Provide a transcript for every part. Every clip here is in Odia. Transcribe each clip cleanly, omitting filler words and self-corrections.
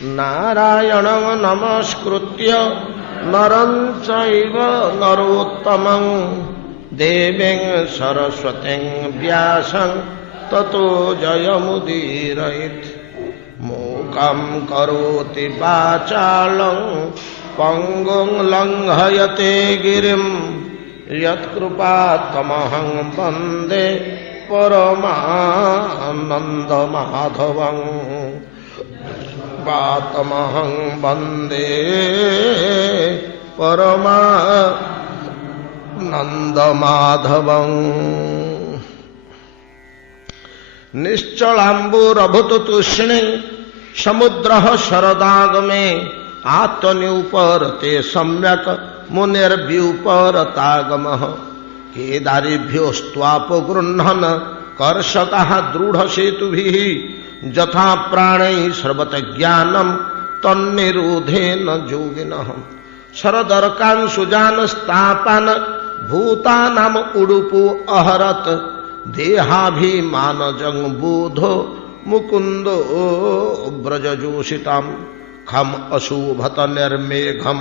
नारायणं नमस्कृत्य नरं चैव नरोत्तमं देवीं सरस्वतीं व्यासं ततो जयमुदीरयेत्। मूकं करोति वाचालं पंगुं लंघयते गिरिं यत्कृपातमहं वन्दे परमानन्दमाधवं। पातमहं वन्दे परमानन्दमाधवं। निश्चलाम्बुरभूततूष्णीं समुद्रः शरदागमे आत्मन्युपरते सम्यक् मुनिर्व्युपरतागमः। केदारेभ्योस्त्वापगृह्णन् कर्षकः दृढसेतुभिः यथा प्राणैः सर्वत ज्ञानं तन्निरोधेन योगिनः। शरदर्कान् सुजानस्तापान् भूतानाम् उडुपो अहरत् देहाभिमानजं बोधो मुकुन्दो व्रजजोषिताम्। खम अशुभत निर्मेघम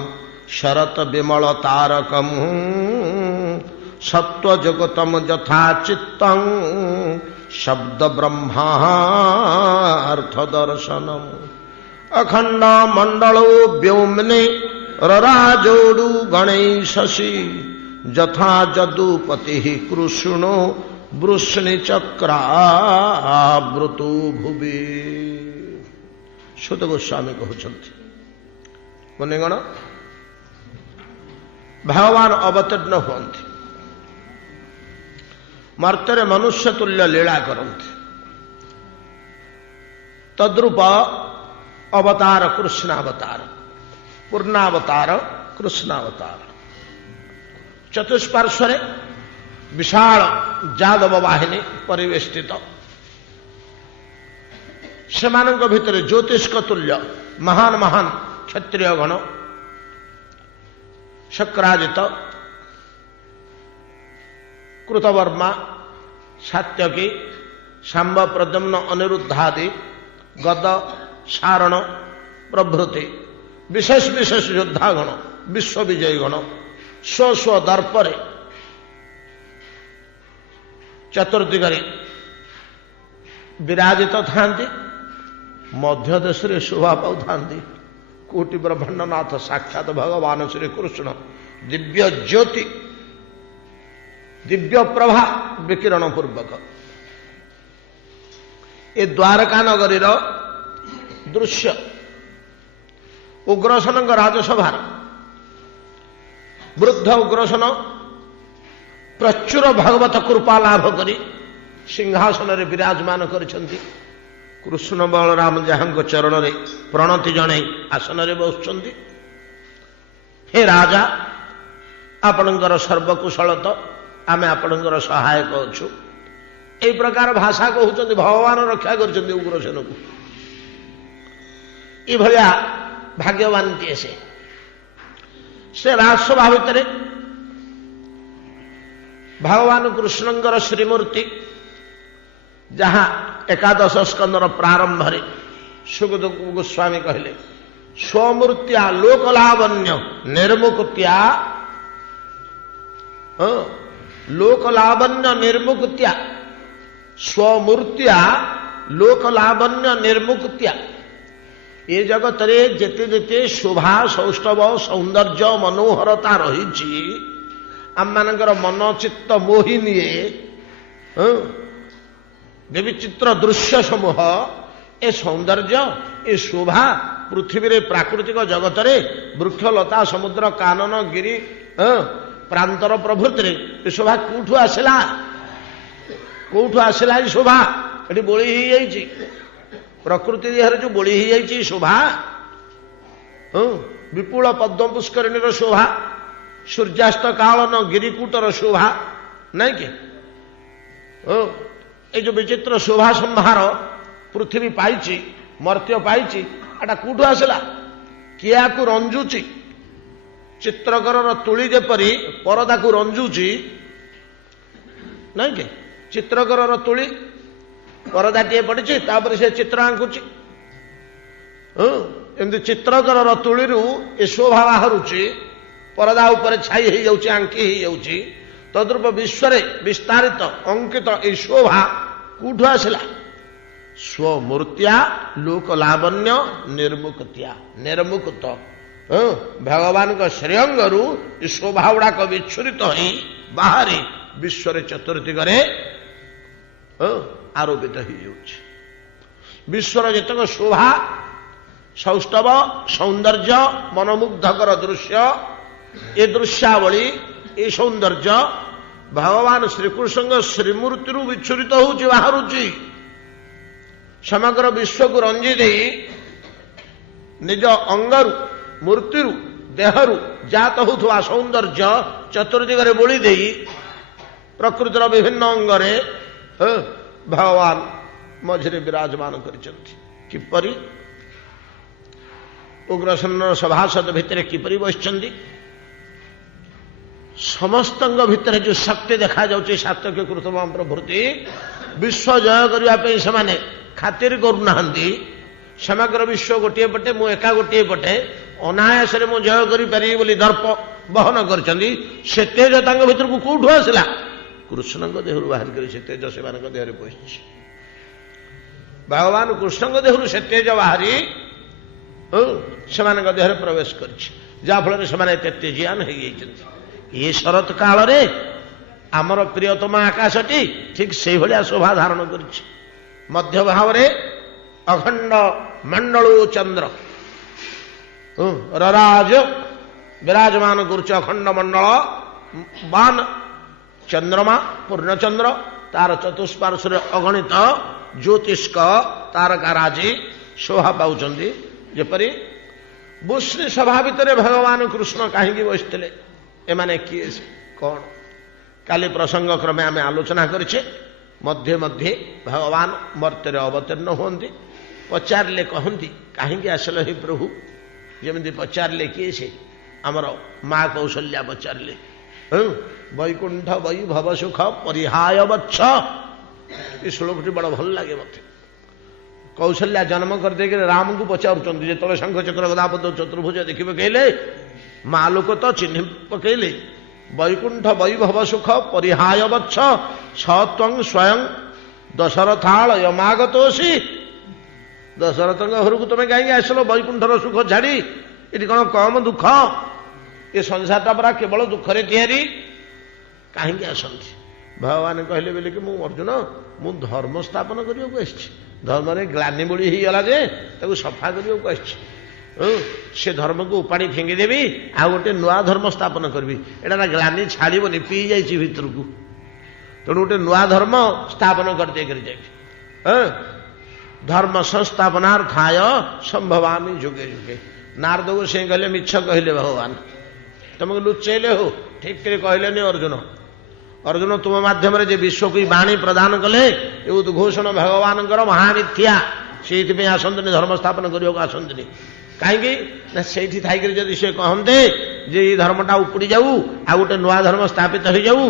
शरत विमल तारकम सत्वजगतम यथा चित्तं शब्द ब्रह्मार्थ दर्शनम। अखंड मंडलो व्योमने रराजोडु गणैः शशि यथा जदुपति कृष्णो वृष्णि चक्रावृतो भुवि। सुत गोस्वामी कहते मुनिगण भगवान अवतीर्ण हुअन्ति मर्त्य मनुष्य तुल्य लीला करन्ति। तद्रूप अवतार कृष्णावतार पूर्णावतार कृष्णावतार। चतुष्पार्श्वरे विशाल जादव वाहिनी परिवेष्टित। सेमानंक भितरे ज्योतिष्क तुल्य महान महान क्षत्रिय गण शक्राजित कृतवर्मा सात्यकी शांब प्रद्युम्न अनिरुद्धादि गद सारण प्रभृति विशेष विशेष योद्धागण विश्व विजयी गण स्व स्व दर्परे चतुर्दिगरे विराजित थांती। मध्य देश शोभा पाऊँ कोटि ब्रह्मांडनाथ साक्षात भगवान श्री कृष्ण दिव्य ज्योति दिव्य प्रभा विकिरण पूर्वक ए द्वारका नगरी दृश्य। उग्रसेन राजसभा वृद्ध उग्रसेन प्रचुर भगवत कृपा लाभ करी सिंहासन रे विराजमान करिसेंती। कृष्ण बलराम जहाँ चरण रे प्रणति जणे आसन रे बसुछंती। हे राजा आपणकर सर्वकुशल तो आमे आपणकर सहायक अच्छु। ए प्रकार भाषा कहते भगवान रक्षा करछंती उग्रसेन को। ये भलिया भाग्यवान टीए से राजसभा भितर भगवान कृष्णंकर श्रीमूर्ति जहाँ एकादश स्कंदर प्रारंभ रे सुखद गोस्वामी कहले स्वमूर्त्या लोकलावण्य निर्मुक्त्या लोकलावण्य निर्मुक्त्या स्वमूर्त्या लोकलावण्य निर्मुक्त्या। ये जगत रे जेते जेते शोभा सौष्ठव सौंदर्य मनोहरता रही आम मानकर मन चित्त मोहि निए विचित्र दृश्य समूह ए सौंदर्य ए शोभा पृथ्वी रे प्राकृतिक जगत रे वृक्षलता समुद्र कानन गिरी प्रांतर प्रभृति रे ए शोभा कोठू आसला ये शोभा ये बोली ही जाइए प्रकृति देहर जो बोली ही जाइए शोभा विपुल पद्म पुष्करिणी शोभा सूर्यास्त कालन गिरिकूटर शोभा नहीं कि ये जो विचित्र शोभा संहार पृथ्वी पाई मर्त्य पाई एटा कौटू आसला किया को रंजुची चित्रकर तुली जेपरी परदा को रंजुची नहीं कि चित्रकर तुली परदा टे पड़ी से चित्र आंकुची ଏମିତି ଚିତ୍ରକରର ତୁଳିରୁ ଏ ଶୋଭା ବାହାରୁଛି, ପରଦା ଉପରେ ଛାଇ ହେଇଯାଉଛି, ଆଙ୍କି ହେଇଯାଉଛି। ତଦ୍ରୂପ ବିଶ୍ୱରେ ବିସ୍ତାରିତ ଅଙ୍କିତ ଏଇ ଶୋଭା କୋଉଠୁ ଆସିଲା? ସ୍ୱମୂର୍ତ୍ତିଆ ଲୋକ ଲାବଣ୍ୟ ନିର୍ମୁକ୍ତିଆ ନିର୍ମୁକ୍ତ ଭଗବାନଙ୍କ ଶ୍ରେୟଙ୍ଗରୁ ଏ ଶୋଭା ଗୁଡାକ ବିଚ୍ଛୁରିତ ହେଇ ବାହାରେ ବିଶ୍ୱରେ ଚତୁର୍ଦିଗରେ ଆରୋପିତ ହେଇଯାଉଛି। ବିଶ୍ୱର ଯେତେକ ଶୋଭା, ସୌଷ୍ଠବ, ସୌନ୍ଦର୍ଯ୍ୟ, ମନୋମୁଗ୍ଧକର ଦୃଶ୍ୟ, ଏ ଦୃଶ୍ୟାବଳୀ, ଏ ସୌନ୍ଦର୍ଯ୍ୟ ଭଗବାନ ଶ୍ରୀକୃଷ୍ଣଙ୍କ ଶ୍ରୀମୂର୍ତ୍ତିରୁ ବିଚ୍ଛୁରିତ ହେଉଛି, ବାହାରୁଛି। ସମଗ୍ର ବିଶ୍ୱକୁ ରଞ୍ଜି ଦେଇ ନିଜ ଅଙ୍ଗରୁ, ମୂର୍ତ୍ତିରୁ, ଦେହରୁ ଜାତ ହେଉଥିବା ସୌନ୍ଦର୍ଯ୍ୟ ଚତୁର୍ଦିଗରେ ବୋଳି ଦେଇ ପ୍ରକୃତିର ବିଭିନ୍ନ ଅଙ୍ଗରେ ଭଗବାନ ମଝିରେ ବିରାଜମାନ କରିଛନ୍ତି। କିପରି? ଉଗ୍ରସେନର ସଭାସଦ ଭିତରେ କିପରି ବସିଛନ୍ତି? ସମସ୍ତଙ୍କ ଭିତରେ ଯେଉଁ ଶକ୍ତି ଦେଖାଯାଉଛି, ସାତ୍ୱିକ କୃତମ ପ୍ରଭୃତି, ବିଶ୍ୱ ଜୟ କରିବା ପାଇଁ ସେମାନେ ଖାତିର କରୁନାହାନ୍ତି। ସମଗ୍ର ବିଶ୍ୱ ଗୋଟିଏ ପଟେ, ମୁଁ ଏକା ଗୋଟିଏ ପଟେ, ଅନାୟାସରେ ମୁଁ ଜୟ କରିପାରିବି ବୋଲି ଦର୍ପ ବହନ କରିଛନ୍ତି। ସେ ତେଜ ତାଙ୍କ ଭିତରକୁ କୋଉଠୁ ଆସିଲା? କୃଷ୍ଣଙ୍କ ଦେହରୁ ବାହାରି କରି ସେ ତେଜ ସେମାନଙ୍କ ଦେହରେ ପଶିଛି। ଭଗବାନ କୃଷ୍ଣଙ୍କ ଦେହରୁ ସେ ତେଜ ବାହାରି ସେମାନଙ୍କ ଦେହରେ ପ୍ରବେଶ କରିଛି, ଯାହାଫଳରେ ସେମାନେ ଏତେ ତେଜିଆନ ହେଇଯାଇଛନ୍ତି। ଏ ଶରତ କାଳରେ ଆମର ପ୍ରିୟତମ ଆକାଶଟି ଠିକ୍ ସେଇଭଳିଆ ଶୋଭା ଧାରଣ କରିଛି। ମଧ୍ୟଭାଗରେ ଅଖଣ୍ଡ ମଣ୍ଡଳୁ ଚନ୍ଦ୍ର ରରାଜ ବିରାଜମାନ କରୁଛି। ଅଖଣ୍ଡ ମଣ୍ଡଳ ବାନ ଚନ୍ଦ୍ରମା, ପୂର୍ଣ୍ଣଚନ୍ଦ୍ର, ତାର ଚତୁଷ୍ପାର୍ଶ୍ୱରେ ଅଗଣିତ ଜ୍ୟୋତିଷ୍କ ତାରକାରାଜି ଶୋଭା ପାଉଛନ୍ତି। ଯେପରି ବୁଶ୍ରୀ ସଭା ଭିତରେ ଭଗବାନ କୃଷ୍ଣ କାହିଁକି ବସିଥିଲେ? ଏମାନେ କିଏ, କ'ଣ? କାଲି ପ୍ରସଙ୍ଗ କ୍ରମେ ଆମେ ଆଲୋଚନା କରିଛେ। ମଧ୍ୟେ ମଧ୍ୟେ ଭଗବାନ ମର୍ତ୍ତ୍ୟରେ ଅବତୀର୍ଣ୍ଣ ହୁଅନ୍ତି। ପଚାରିଲେ କହନ୍ତି, କାହିଁକି ଆସିଲ ହେ ପ୍ରଭୁ? ଯେମିତି ପଚାରିଲେ କିଏ ସେ? ଆମର ମା କୌଶଲ୍ୟା ପଚାରିଲେ, ବୈକୁଣ୍ଠ ବୈଭବ ସୁଖ ପରିହାୟ ବତ୍ସ। ଏ ଶ୍ଲୋକଟି ବଡ଼ ଭଲ ଲାଗେ ମତେ। କୌଶଲ୍ୟା ଜନ୍ମ କରିଦେଇକି ରାମଙ୍କୁ ପଚାରୁଛନ୍ତି, ଯେତେବେଳେ ଶଙ୍ଖ ଚକ୍ର ଗଦାପଦ ଚତୁର୍ଭୁଜ ଦେଖି ପକେଇଲେ, ମା ଲୋକ ତ ଚିହ୍ନି ପକେଇଲେ, ବୈକୁଣ୍ଠ ବୈଭବ ସୁଖ ପରିହାୟ ବତ୍ସ ସତ୍ୱଂ ସ୍ୱୟଂ ଦଶରଥାଳୟ ମାଗତୋଷି। ଦଶରଥଙ୍କ ଘରକୁ ତମେ କାହିଁକି ଆସିଲ ବୈକୁଣ୍ଠର ସୁଖ ଛାଡ଼ି? ଏଠି କ'ଣ କମ ଦୁଃଖ? ଏ ସଂସାରଟା ପରା କେବଳ ଦୁଃଖରେ ତିଆରି। କାହିଁକି ଆସନ୍ତି? ଭଗବାନ କହିଲେ ବୋଲିକି, ମୁଁ ଅର୍ଜୁନ, ମୁଁ ଧର୍ମ ସ୍ଥାପନ କରିବାକୁ ଆସିଛି। ଧର୍ମରେ ଗ୍ଲାନି ବୋଳି ହେଇଗଲା ଯେ ତାକୁ ସଫା କରିବାକୁ ଆସିଛି। ସେ ଧର୍ମକୁ ଉପାଡ଼ି ଫିଙ୍ଗିଦେବି, ଆଉ ଗୋଟେ ନୂଆ ଧର୍ମ ସ୍ଥାପନ କରିବି। ଏଇଟା ଗ୍ଲାନି ଛାଡ଼ିବନି, ପିଇ ଯାଇଛି ଭିତରକୁ। ତେଣୁ ଗୋଟେ ନୂଆ ଧର୍ମ ସ୍ଥାପନ କରିଦେଇକରି ଯାଇକି ଧର୍ମ ସଂସ୍ଥାପନାର୍ଥାୟ ସମ୍ଭବାମି ଯୁଗେ ଯୁଗେ। ନାରଦକୁ ସେ କହିଲେ, ମିଛ କହିଲେ ଭଗବାନ, ତମକୁ ଲୁଚେଇଲେ ହଉ, ଠିକ୍ କରି କହିଲେନି ଅର୍ଜୁନ। ଅର୍ଜୁନ, ତୁମ ମାଧ୍ୟମରେ ଯେ ବିଶ୍ୱକୁ ବାଣୀ ପ୍ରଦାନ କଲେ, ଏ ଉଦ୍ଘୋଷଣ ଭଗବାନଙ୍କର ମହାମିଥ୍ୟା। ସେଇଥିପାଇଁ ଆସନ୍ତୁନି, ଧର୍ମ ସ୍ଥାପନ କରିବାକୁ ଆସନ୍ତୁନି। କାହିଁକି ନା ସେଇଠି ଥାଇକରି ଯଦି ସେ କହନ୍ତେ ଯେ ଏଇ ଧର୍ମଟା ଉପୁଡ଼ି ଯାଉ, ଆଉ ଗୋଟେ ନୂଆ ଧର୍ମ ସ୍ଥାପିତ ହେଇଯାଉ,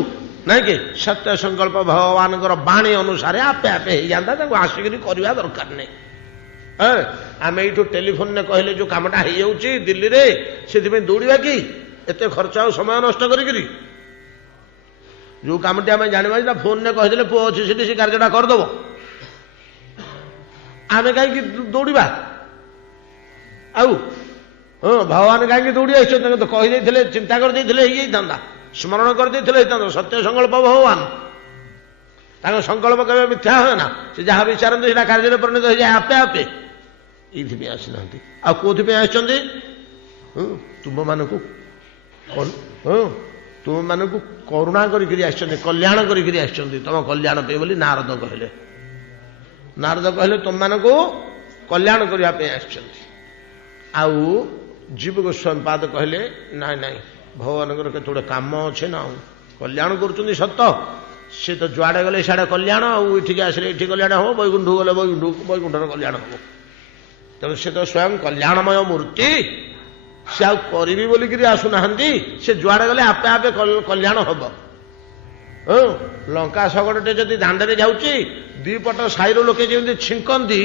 ନାଇଁ କି, ସତ୍ୟ ସଂକଳ୍ପ ଭଗବାନଙ୍କର ବାଣୀ ଅନୁସାରେ ଆପେ ଆପେ ହେଇଯାନ୍ତା। ତାକୁ ଆସିକିରି କରିବା ଦରକାର ନାହିଁ। ଆମେ ଏଇଠୁ ଟେଲିଫୋନରେ କହିଲେ ଯୋଉ କାମଟା ହେଇଯାଉଛି ଦିଲ୍ଲୀରେ, ସେଥିପାଇଁ ଦୌଡ଼ିବା କି ଏତେ ଖର୍ଚ୍ଚ ଆଉ ସମୟ ନଷ୍ଟ କରିକିରି? ଯୋଉ କାମଟି ଆମେ ଜାଣିବା, ସେଟା ଫୋନରେ କହିଦେଲେ ପୁଅ ଅଛି ସେଠି, ସେ କାର୍ଯ୍ୟଟା କରିଦେବ। ଆମେ କାହିଁକି ଦୌଡ଼ିବା? ଆଉ ଭଗବାନ କାହିଁକି ଦୌଡ଼ି ଆସିଛନ୍ତି? ତ କହିଦେଇଥିଲେ, ଚିନ୍ତା କରିଦେଇଥିଲେ ହେଇଯାଇଥାନ୍ତା, ସ୍ମରଣ କରିଦେଇଥିଲେ ହେଇଥାନ୍ତା। ସତ୍ୟ ସଂକଳ୍ପ ଭଗବାନ, ତାଙ୍କ ସଂକଳ୍ପ କେବେ ମିଥ୍ୟା ହୁଏ ନା। ସେ ଯାହା ବିଚାରନ୍ତି ସେଟା କାର୍ଯ୍ୟରେ ପରିଣତ ହେଇଯାଏ ଆପେ ଆପେ। ଏଇଥିପାଇଁ ଆସିନାହାନ୍ତି। ଆଉ କୋଉଥିପାଇଁ ଆସିଛନ୍ତି? ତୁମମାନଙ୍କୁ କରୁଣା କରିକିରି ଆସିଛନ୍ତି, କଲ୍ୟାଣ କରିକିରି ଆସିଛନ୍ତି। ତମ କଲ୍ୟାଣ ପାଇଁ ବୋଲି ନାରଦ କହିଲେ। ନାରଦ କହିଲେ ତୁମମାନଙ୍କୁ କଲ୍ୟାଣ କରିବା ପାଇଁ ଆସିଛନ୍ତି। ଆଉ ଜୀବ ଗୋସ୍ୱାମୀ ପାଦ କହିଲେ, ନାଇଁ ନାଇଁ, ଭଗବାନଙ୍କର କେତେ ଗୁଡ଼େ କାମ ଅଛି ନା। କଲ୍ୟାଣ କରୁଛନ୍ତି ସତ, ସେ ତ ଯୁଆଡ଼େ ଗଲେ ସିଆଡ଼େ କଲ୍ୟାଣ, ଆଉ ଏଠିକି ଆସିଲେ ଏଠି କଲ୍ୟାଣ ହବ, ବୈକୁଣ୍ଠକୁ ଗଲେ ବୈକୁଣ୍ଠର କଲ୍ୟାଣ ହବ। ତେଣୁ ସେ ତ ସ୍ୱୟଂ କଲ୍ୟାଣମୟ ମୂର୍ତ୍ତି। ସେ ଆଉ କରିବି ବୋଲିକିରି ଆସୁନାହାନ୍ତି, ସେ ଯୁଆଡ଼େ ଗଲେ ଆପେ ଆପେ କଲ୍ୟାଣ ହବ। ଲଙ୍କା ଶଗଡ଼ଟେ ଯଦି ଦାଣ୍ଡରେ ଯାଉଛି, ଦି ପଟ ସାହିର ଲୋକେ ଯେମିତି ଛିଙ୍କନ୍ତି,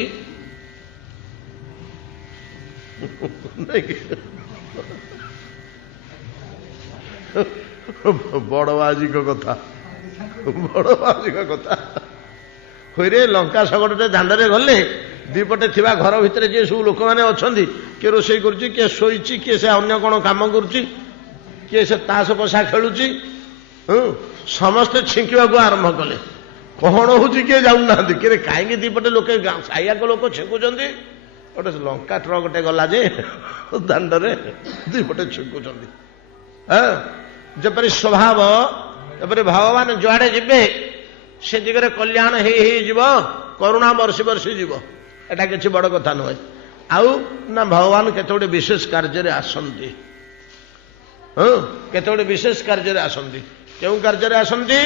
ବଡ଼ବାଜିଙ୍କ କଥା ବଡ଼ବାଜିଙ୍କ କଥା ହୋଇରେ ଲଙ୍କା ଶଗଡ଼ଟେ ଦାଣ୍ଡରେ ଗଲେ ଦିପଟେ ଥିବା ଘର ଭିତରେ ଯିଏ ସବୁ ଲୋକମାନେ ଅଛନ୍ତି, କିଏ ରୋଷେଇ କରୁଛି, କିଏ ଶୋଇଛି, କିଏ ସେ ଅନ୍ୟ କ'ଣ କାମ କରୁଛି, କିଏ ସେ ତାସ ପଶା ଖେଳୁଛି, ସମସ୍ତେ ଛିଙ୍କିବାକୁ ଆରମ୍ଭ କଲେ। କ'ଣ ହଉଛି କିଏ ଜାଣୁନାହାନ୍ତି। କିଏ କାହିଁକି ଦିପଟେ ଲୋକେ ସାଇଆକ ଲୋକ ଛିଙ୍କୁଛନ୍ତି। ଗୋଟେ ଲଙ୍କା ଟ୍ରକଟେ ଗଲା ଯେ ଦାଣ୍ଡରେ ଦିପଟେ ଛିଙ୍କୁଛନ୍ତି। ଯେପରି ସ୍ୱଭାବ, ଏପରି ଭଗବାନ ଯୁଆଡ଼େ ଯିବେ ସେ ଦିଗରେ କଲ୍ୟାଣ ହେଇ ହେଇଯିବ, କରୁଣା ବର୍ଷି ବର୍ଷି ଯିବ। ଏଟା କିଛି ବଡ଼ କଥା ନୁହେଁ। ଆଉ ନା ଭଗବାନ କେତେଗୁଡେ ବିଶେଷ କାର୍ଯ୍ୟରେ ଆସନ୍ତି। କେତେଗୁଡେ ବିଶେଷ କାର୍ଯ୍ୟରେ ଆସନ୍ତି। କେଉଁ କାର୍ଯ୍ୟରେ ଆସନ୍ତି?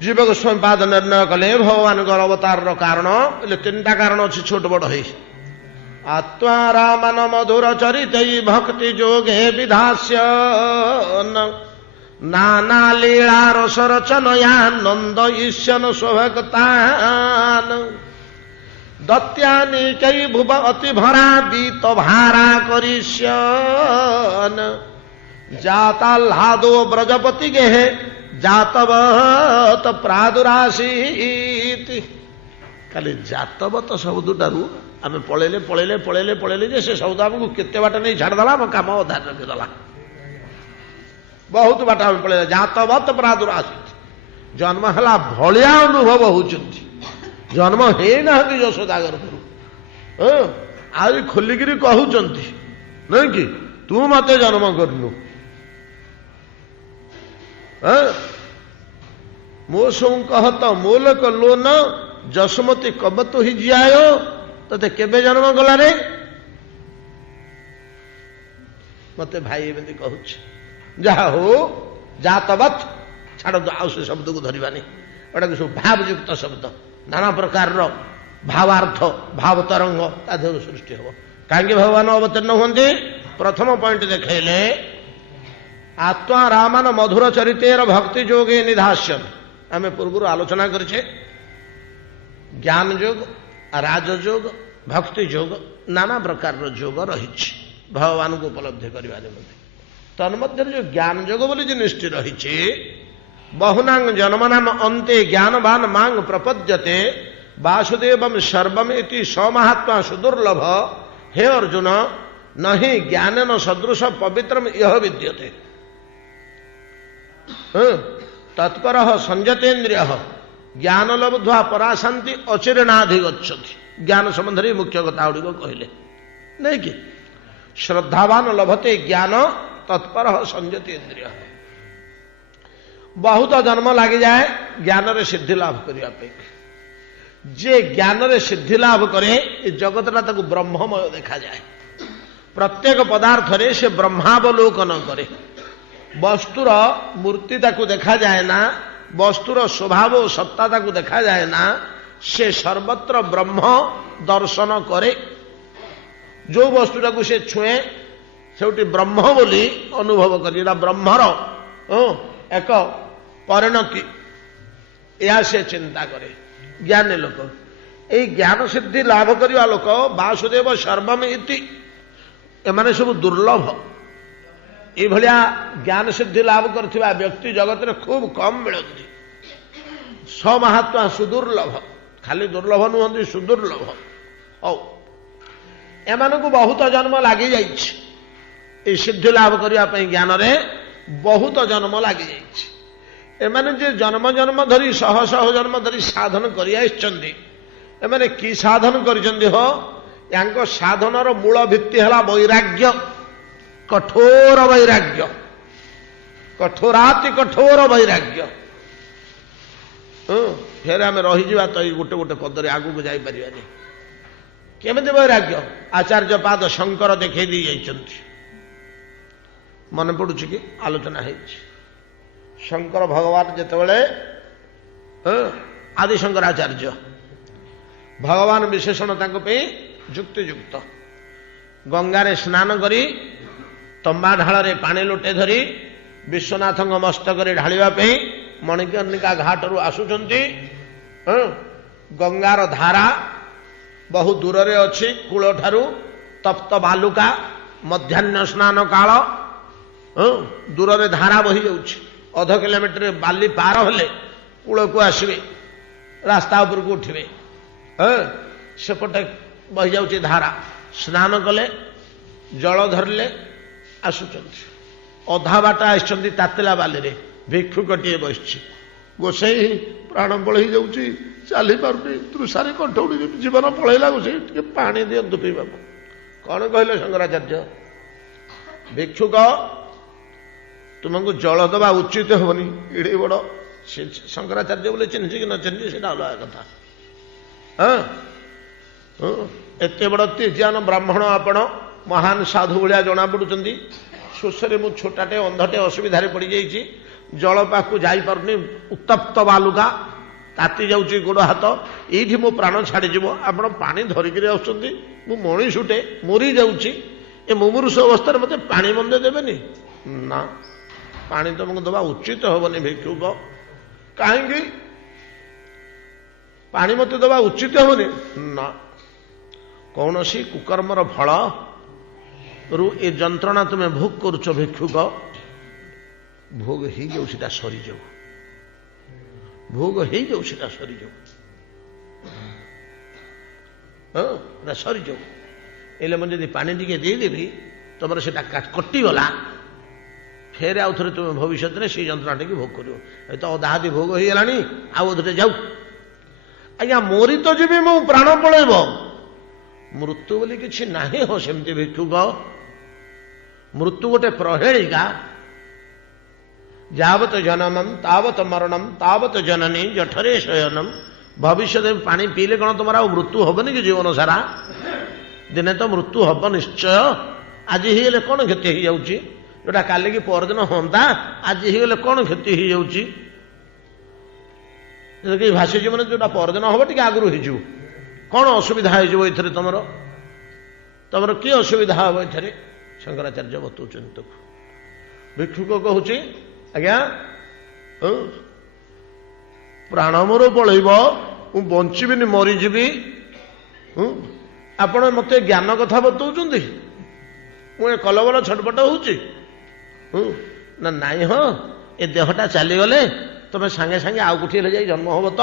ଜୀବ ଗୋସ୍ୱାମୀ ପାଦ ନିର୍ଣ୍ଣୟ କଲେ ଭଗବାନଙ୍କର ଅବତାରର କାରଣ ବୋଲେ ତିନିଟା କାରଣ ଅଛି, ଛୋଟ ବଡ଼ ହେଇ। ଆତ୍ମାରାମାନ ମଧୁର ଚରିତୈ ଭକ୍ତି ଯୋଗେ ବିଧାସ୍ୟ ନାନା ଲୀଳା ରସ ରଚନୟା ନନ୍ଦ ଈଶ୍ୱନ ସ୍ୱଭକ୍ତାନ ଦତ୍ୟାନି କୈ ଭୁବ ଅତି ଭରା ବିତ ଭାରା କରିଷ୍ୟନ ଜାତାହ୍ଲାଦୋ ବ୍ରଜପତି ଗେହେ ଜାତବତ ପ୍ରାଦୁରାସୀତି। ଖାଲି ଜାତବତ ଶବ୍ଦଟାରୁ ଆମେ ପଳେଇଲେ ପଳେଇଲେ ପଳେଇଲେ ପଳେଇଲେ ଯେ ସେ ଶବ୍ଦ ଆମକୁ କେତେ ବାଟ ନେଇ ଛାଡ଼ିଦେଲା, ଆମ କାମ ଅଧା ରଖିଦେଲା। ବହୁତ ବାଟ ଆମେ ପଳେଇଲେ। ଜାତବତ ପ୍ରାଦୁରାସୀତି, ଜନ୍ମ ହେଲା ଭଳିଆ ଅନୁଭବ ହଉଛନ୍ତି। ଜନ୍ମ ହେଇନାହାନ୍ତି ଯଶୋଦାଗର ଗୁରୁ, ଆହୁରି ଖୋଲିକିରି କହୁଛନ୍ତି ନାଇଁ କି ତୁ ମତେ ଜନ୍ମ କରିନୁ। ମୋ ସୌ କହତ ମୋଲକ ଲୋନ ଯଶୋମତୀ କବତୁ ହି ଜିଆୟ। ତତେ କେବେ ଜନ୍ମ କଲାରେ? ମତେ ଭାଇ ଏମିତି କହୁଛି। ଯାହା ହଉ ଜାତବତ ଛାଡ଼ନ୍ତୁ, ଆଉ ସେ ଶବ୍ଦକୁ ଧରିବାନି। ଏଟାକୁ ସବୁ ଭାବଯୁକ୍ତ ଶବ୍ଦ, ନାନା ପ୍ରକାରର ଭାବାର୍ଥ ଭାବ ତରଙ୍ଗ ତା ଦେହରୁ ସୃଷ୍ଟି ହବ। କାହିଁକି ଭଗବାନ ଅବତୀର୍ଣ୍ଣ ହୁଅନ୍ତି? ପ୍ରଥମ ପଏଣ୍ଟ ଦେଖେଇଲେ ଆତ୍ମା ରାମାନ ମଧୁର ଚରିତେର ଭକ୍ତି ଯୋଗେ ନିଧାସ୍ୟନ। ଆମେ ପୂର୍ବରୁ ଆଲୋଚନା କରିଛେ ଜ୍ଞାନ ଯୋଗ, ରାଜଯୋଗ, ଭକ୍ତି ଯୋଗ, ନାନା ପ୍ରକାରର ଯୋଗ ରହିଛି ଭଗବାନଙ୍କୁ ଉପଲବ୍ଧି କରିବା ନିମନ୍ତେ। ତନ୍ମଧ୍ୟରେ ଯୋଉ ଜ୍ଞାନ ଯୋଗ ବୋଲି ଜିନିଷଟି ରହିଛି, ବହୁନାଂ ଜନ୍ମନାମ ଅନ୍ତେ ଜ୍ଞାନବାନ ମାଙ୍ଗ ପ୍ରପଦ୍ୟତେ ବାସୁଦେବମ୍ ସର୍ବମ୍ ଇତି ସମାହାତ୍ମା ସୁଦୁର୍ଲଭ। ହେ ଅର୍ଜୁନ, ନହି ଜ୍ଞାନେନ ସଦୃଶ ପବିତ୍ରମ୍ ଇହ ବିଦ୍ୟତେ ତତ୍ପରଃ ସଂଯତେନ୍ଦ୍ରିୟଃ ଜ୍ଞାନ ଲବ୍ଧ୍ୱା ପରାଶାନ୍ତି ଅଚିରେଣାଧିଗଚ୍ଛତି। ଜ୍ଞାନ ସମ୍ବନ୍ଧରେ ମୁଖ୍ୟ କଥା ଗୁଡ଼ିକ କହିଲେ ନାଇଁ କି? ଶ୍ରଦ୍ଧାବାନ ଲଭତେ ଜ୍ଞାନ ତତ୍ପରଃ ସଂଯତେନ୍ଦ୍ରିୟ। ବହୁତ ଜନ୍ମ ଲାଗିଯାଏ ଜ୍ଞାନରେ ସିଦ୍ଧି ଲାଭ କରିବା ପାଇଁ। ଯେ ଜ୍ଞାନରେ ସିଦ୍ଧି ଲାଭ କରେ ଏ ଜଗତଟା ତାକୁ ବ୍ରହ୍ମମୟ ଦେଖାଯାଏ। ପ୍ରତ୍ୟେକ ପଦାର୍ଥରେ ସେ ବ୍ରହ୍ମାବଲୋକନ କରେ। ବସ୍ତୁର ମୂର୍ତ୍ତି ତାକୁ ଦେଖାଯାଏ ନା, ବସ୍ତୁର ସ୍ୱଭାବ ଓ ସତ୍ତା ତାକୁ ଦେଖାଯାଏ ନା, ସେ ସର୍ବତ୍ର ବ୍ରହ୍ମ ଦର୍ଶନ କରେ। ଯୋଉ ବସ୍ତୁଟାକୁ ସେ ଛୁଏଁ ସେଉଠି ବ୍ରହ୍ମ ବୋଲି ଅନୁଭବ କରି, ଏଟା ବ୍ରହ୍ମର ଏକ ପରିଣତି, ଏହା ସେ ଚିନ୍ତା କରେ। ଜ୍ଞାନୀ ଲୋକ, ଏଇ ଜ୍ଞାନ ସିଦ୍ଧି ଲାଭ କରିବା ଲୋକ ବାସୁଦେବ ସର୍ବମ୍ ଇତି, ଏମାନେ ସବୁ ଦୁର୍ଲଭ। ଏଇଭଳିଆ ଜ୍ଞାନ ସିଦ୍ଧି ଲାଭ କରିଥିବା ବ୍ୟକ୍ତି ଜଗତରେ ଖୁବ୍ କମ୍ ମିଳନ୍ତି। ସମହାତ୍ମା ସୁଦୁର୍ଲଭ, ଖାଲି ଦୁର୍ଲଭ ନୁହନ୍ତି, ସୁଦୁର୍ଲଭ। ହଉ, ଏମାନଙ୍କୁ ବହୁତ ଜନ୍ମ ଲାଗିଯାଇଛି এই ସିଦ୍ଧି ଲାଭ କରିବା ପାଇଁ। ଜ୍ଞାନରେ ବହୁତ ଜନ୍ମ ଲାଗିଯାଇଛି। ଏମାନେ ଯେ ଜନ୍ମ ଜନ୍ମ ଧରି ଶହ ଶହ ଜନ୍ମ ଧରି ସାଧନ କରି ଆସିଛନ୍ତି, ଏମାନେ କି ସାଧନ କରିଛନ୍ତି? ହୋ, ୟାଙ୍କ ସାଧନର ମୂଳ ଭିତ୍ତି ହେଲା ବୈରାଗ୍ୟ, କଠୋର ବୈରାଗ୍ୟ, କଠୋରାତି କଠୋର ବୈରାଗ୍ୟ। ଫେରେ ଆମେ ରହିଯିବା ତ ଏଇ ଗୋଟେ ଗୋଟେ ପଦରେ, ଆଗକୁ ଯାଇପାରିବାନି। କେମିତି ବୈରାଗ୍ୟ? ଆଚାର୍ଯ୍ୟ ପାଦ ଶଙ୍କର ଦେଖେଇ ଦେଇ ଯାଇଛନ୍ତି। ମନେ ପଡୁଛି କି? ଆଲୋଚନା ହେଇଛି। ଶଙ୍କର ଭଗବାନ ଯେତେବେଳେ ଆଦି ଶଙ୍କରାଚାର୍ଯ୍ୟ, ଭଗବାନ ବିଶେଷଣ ତାଙ୍କ ପାଇଁ ଯୁକ୍ତିଯୁକ୍ତ। ଗଙ୍ଗାରେ ସ୍ନାନ କରି ତମ୍ବା ଢାଳରେ ପାଣି ଲୋଟେ ଧରି ବିଶ୍ୱନାଥଙ୍କ ମସ୍ତକରେ ଢାଳିବା ପାଇଁ ମଣିକର୍ଣ୍ଣିକା ଘାଟରୁ ଆସୁଛନ୍ତି। ଗଙ୍ଗାର ଧାରା ବହୁ ଦୂରରେ ଅଛି କୂଳଠାରୁ, ତପ୍ତ ବାଲୁକା, ମଧ୍ୟାହ୍ନ ସ୍ନାନ କାଳ, ଦୂରରେ ଧାରା ବହି ଯାଉଛି। ଅଧ କିଲୋମିଟର ବାଲି ପାର ହେଲେ କୂଳକୁ ଆସିବେ, ରାସ୍ତା ଉପରକୁ ଉଠିବେ, ସେପଟେ ବହି ଯାଉଛି ଧାରା। ସ୍ନାନ କଲେ, ଜଳ ଧରିଲେ ଆସୁଛନ୍ତି। ଅଧା ବାଟ ଆସିଛନ୍ତି ତାତିଲା ବାଲିରେ, ଭିକ୍ଷୁକଟିଏ ବସିଛି। ଗୋସାଇ ପ୍ରାଣ ପଳେଇ ଯାଉଛି, ଚାଲି ପାରୁନି, ତୃଷାରେ କଣ୍ଠ ଉଡ଼ି ଜୀବନ ପଳେଇଲା। ଗୋସାଇ ଟିକେ ପାଣି ଦିଅନ୍ତୁ ପିଇବାକୁ। କଣ କହିଲେ ଶଙ୍କରାଚାର୍ଯ୍ୟ? ଭିକ୍ଷୁକ, ତୁମକୁ ଜଳ ଦେବା ଉଚିତ ହେବନି। ଏଡ଼େ ବଡ଼ ଶଙ୍କରାଚାର୍ଯ୍ୟ ବୋଲି ଚିହ୍ନିଛି କି ନ ଚିହ୍ନିଛି ସେଇଟା ଅଲଗା କଥା। ଏତେ ବଡ଼ ତେଜାନ ବ୍ରାହ୍ମଣ ଆପଣ, ମହାନ ସାଧୁ ଭଳିଆ ଜଣାପଡ଼ୁଛନ୍ତି। ଶୋଷରେ ମୁଁ ଛୋଟାଟେ ଅନ୍ଧଟେ ଅସୁବିଧାରେ ପଡ଼ିଯାଇଛି, ଜଳ ପାଖକୁ ଯାଇପାରୁନି। ଉତ୍ତପ୍ତ ବାଲୁକା, ତାତି ଯାଉଛି ଗୋଡ଼ ହାତ, ଏଇଠି ମୋ ପ୍ରାଣ ଛାଡ଼ିଯିବ। ଆପଣ ପାଣି ଧରିକିରି ଆସୁଛନ୍ତି, ମୁଁ ମଣିଷଟେ ମରି ଯାଉଛି। ଏ ମୁମୂର୍ଷୁ ଅବସ୍ଥାରେ ମୋତେ ପାଣି ମନ୍ଦେ ଦେବେନି? ନା, ପାଣି ତମକୁ ଦେବା ଉଚିତ ହେବନି ଭିକ୍ଷୁକ। କାହିଁକି? ପାଣି ମୋତେ ଦେବା ଉଚିତ ହେବନି? ନା, କୌଣସି କୁକର୍ମର ଫଳ ରୁ ଏ ଯନ୍ତ୍ରଣା ତୁମେ ଭୋଗ କରୁଛ ଭିକ୍ଷୁକ, ଭୋଗ ହେଇଯାଉ, ସେଟା ସରିଯାଉ। ଭୋଗ ହେଇଯାଉ, ସେଟା ସରିଯାଉ, ସେଟା ସରିଯାଉ। ହେଲେ ମୁଁ ଯଦି ପାଣି ଟିକେ ଦେଇଦେବି, ତମର ସେଟା କଟିଗଲା, ଫେର ଆଉ ଥରେ ତୁମେ ଭବିଷ୍ୟତରେ ସେଇ ଯନ୍ତ୍ରଣାଟିକି ଭୋଗ କରିବ। ଏ ତ ଅଧାହାତି ଭୋଗ ହେଇଗଲାଣି, ଆଉ ଅଧଟେ ଯାଉ। ଆଜ୍ଞା, ମରି ତ ଯିବି ମୁଁ, ପ୍ରାଣ ପଳେଇବ। ମୃତ୍ୟୁ ବୋଲି କିଛି ନାହିଁ ହୋ ସେମିତି ଭିକ୍ଷୁକ। ମୃତ୍ୟୁ ଗୋଟେ ପ୍ରହେଳିକା। ଯାବତ ଜନନମ୍ ତାବତ ମରଣମ୍ ତାବତ ଜନନୀ ଜଠରେ ଶୟନମ୍। ଭବିଷ୍ୟତରେ ପାଣି ପିଇଲେ କଣ ତମର ଆଉ ମୃତ୍ୟୁ ହବନି କି? ଜୀବନ ସାରା ଦିନେ ତ ମୃତ୍ୟୁ ହବ ନିଶ୍ଚୟ। ଆଜି ହେଇଗଲେ କଣ କ୍ଷତି ହେଇଯାଉଛି? ଯୋଉଟା କାଲିକି ପରଦିନ ହୁଅନ୍ତା, ଆଜି ହେଇଗଲେ କଣ କ୍ଷତି ହେଇଯାଉଛି? ଭାସିଯିବ ନା, ଯୋଉଟା ପରଦିନ ହବ ଟିକେ ଆଗରୁ ହେଇଯିବ। କଣ ଅସୁବିଧା ହେଇଯିବ ଏଥିରେ? ତମର କି ଅସୁବିଧା ହବ ଏଥିରେ? ଶଙ୍କରାଚାର୍ଯ୍ୟ ବତଉଛନ୍ତି ତାକୁ। ଭିକ୍ଷୁକ କହୁଛି, ଆଜ୍ଞା ପ୍ରାଣ ମୋର ପଳେଇବ, ମୁଁ ବଞ୍ଚିବିନି, ମରିଯିବି। ଆପଣ ମତେ ଜ୍ଞାନ କଥା ବତଉଛନ୍ତି? ମୁଁ ଏ କଲବଲ ଛଟପଟ ହଉଛି? ନା ନାଇଁ, ହଁ, ଏ ଦେହଟା ଚାଲିଗଲେ ତମେ ସାଙ୍ଗେ ସାଙ୍ଗେ ଆଉ କୋଠି ହେଲେ ଯାଇ ଜନ୍ମ ହବ ତ।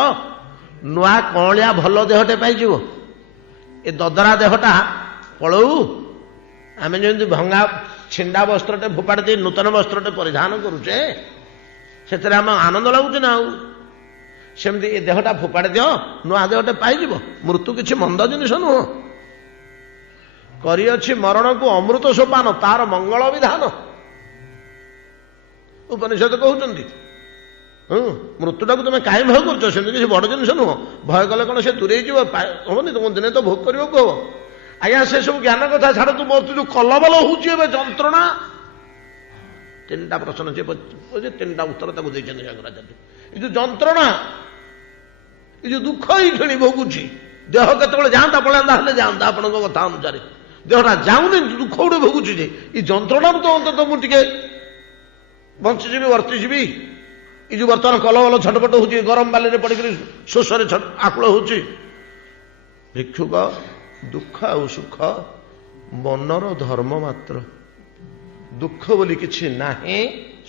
ନୂଆ କଅଁଳିଆ ଭଲ ଦେହଟେ ପାଇଯିବ। ଏ ଦଦରା ଦେହଟା ପଳଉ। ଆମେ ଯେମିତି ଭଙ୍ଗା ଛିଣ୍ଡା ବସ୍ତ୍ରଟେ ଫୋପାଡ଼ି ଦେଇ ନୂତନ ବସ୍ତ୍ରଟେ ପରିଧାନ କରୁଛେ, ସେଥିରେ ଆମେ ଆନନ୍ଦ ଲାଗୁଛି ନା? ଆଉ ସେମିତି ଏ ଦେହଟା ଫୋପାଡ଼ି ଦିଅ, ନୂଆ ଦେହଟେ ପାଇଯିବ। ମୃତ୍ୟୁ କିଛି ମନ୍ଦ ଜିନିଷ ନୁହଁ। କରିଅଛି ମରଣକୁ ଅମୃତ ସୋପାନ, ତାର ମଙ୍ଗଳ ବିଧାନ ଉପନିଷଦ କହୁଛନ୍ତି। ମୃତ୍ୟୁଟାକୁ ତମେ କାହିଁ ଭୟ କରୁଛ? ସେମିତି କିଛି ବଡ଼ ଜିନିଷ ନୁହଁ। ଭୟ କଲେ କଣ ସେ ଦୂରେଇ ଯିବ? ହବନି, ତମ ଦିନେ ତ ଭୋଗ କରିବାକୁ ହବ। ଆଜ୍ଞା, ସେ ସବୁ ଜ୍ଞାନ କଥା ଛାଡ଼ନ୍ତୁ। ମୋର ଯୋଉ କଲବଲ ହଉଛି ଏବେ, ଯନ୍ତ୍ରଣା। ତିନିଟା ପ୍ରଶ୍ନ ସେ ତିନିଟା ଉତ୍ତର ତାକୁ ଦେଇଛନ୍ତି ଶଙ୍କରାଚାର୍ଯ୍ୟ। ଏ ଯୋଉ ଯନ୍ତ୍ରଣା, ଏ ଯୋଉ ଦୁଃଖ ଏଇକ୍ଷଣି ଭୋଗୁଛି, ଦେହ କେତେବେଳେ ଯାଆନ୍ତା ପଳାନ୍ତା ହେଲେ ଯାଆନ୍ତା ଆପଣଙ୍କ କଥା ଅନୁସାରେ। ଦେହଟା ଯାଉନି, ଦୁଃଖ ଗୋଟେ ଭୋଗୁଛି ଯେ, ଏ ଯନ୍ତ୍ରଣାରୁ ତ ଅନ୍ତତଃ ମୁଁ ଟିକେ ବଞ୍ଚିଯିବି, ବର୍ତ୍ତିଯିବି। ଏ ଯୋଉ ବର୍ତ୍ତମାନ କଲବଲ ଛଟପଟ ହଉଛି, ଗରମ ବାଲିରେ ପଡ଼ିକିରି ଶୋଷରେ ଆକୁଳ ହଉଛି। ଭିକ୍ଷୁକ, ଦୁଃଖ ଆଉ ସୁଖ ମନର ଧର୍ମ ମାତ୍ର। ଦୁଃଖ ବୋଲି କିଛି ନାହିଁ,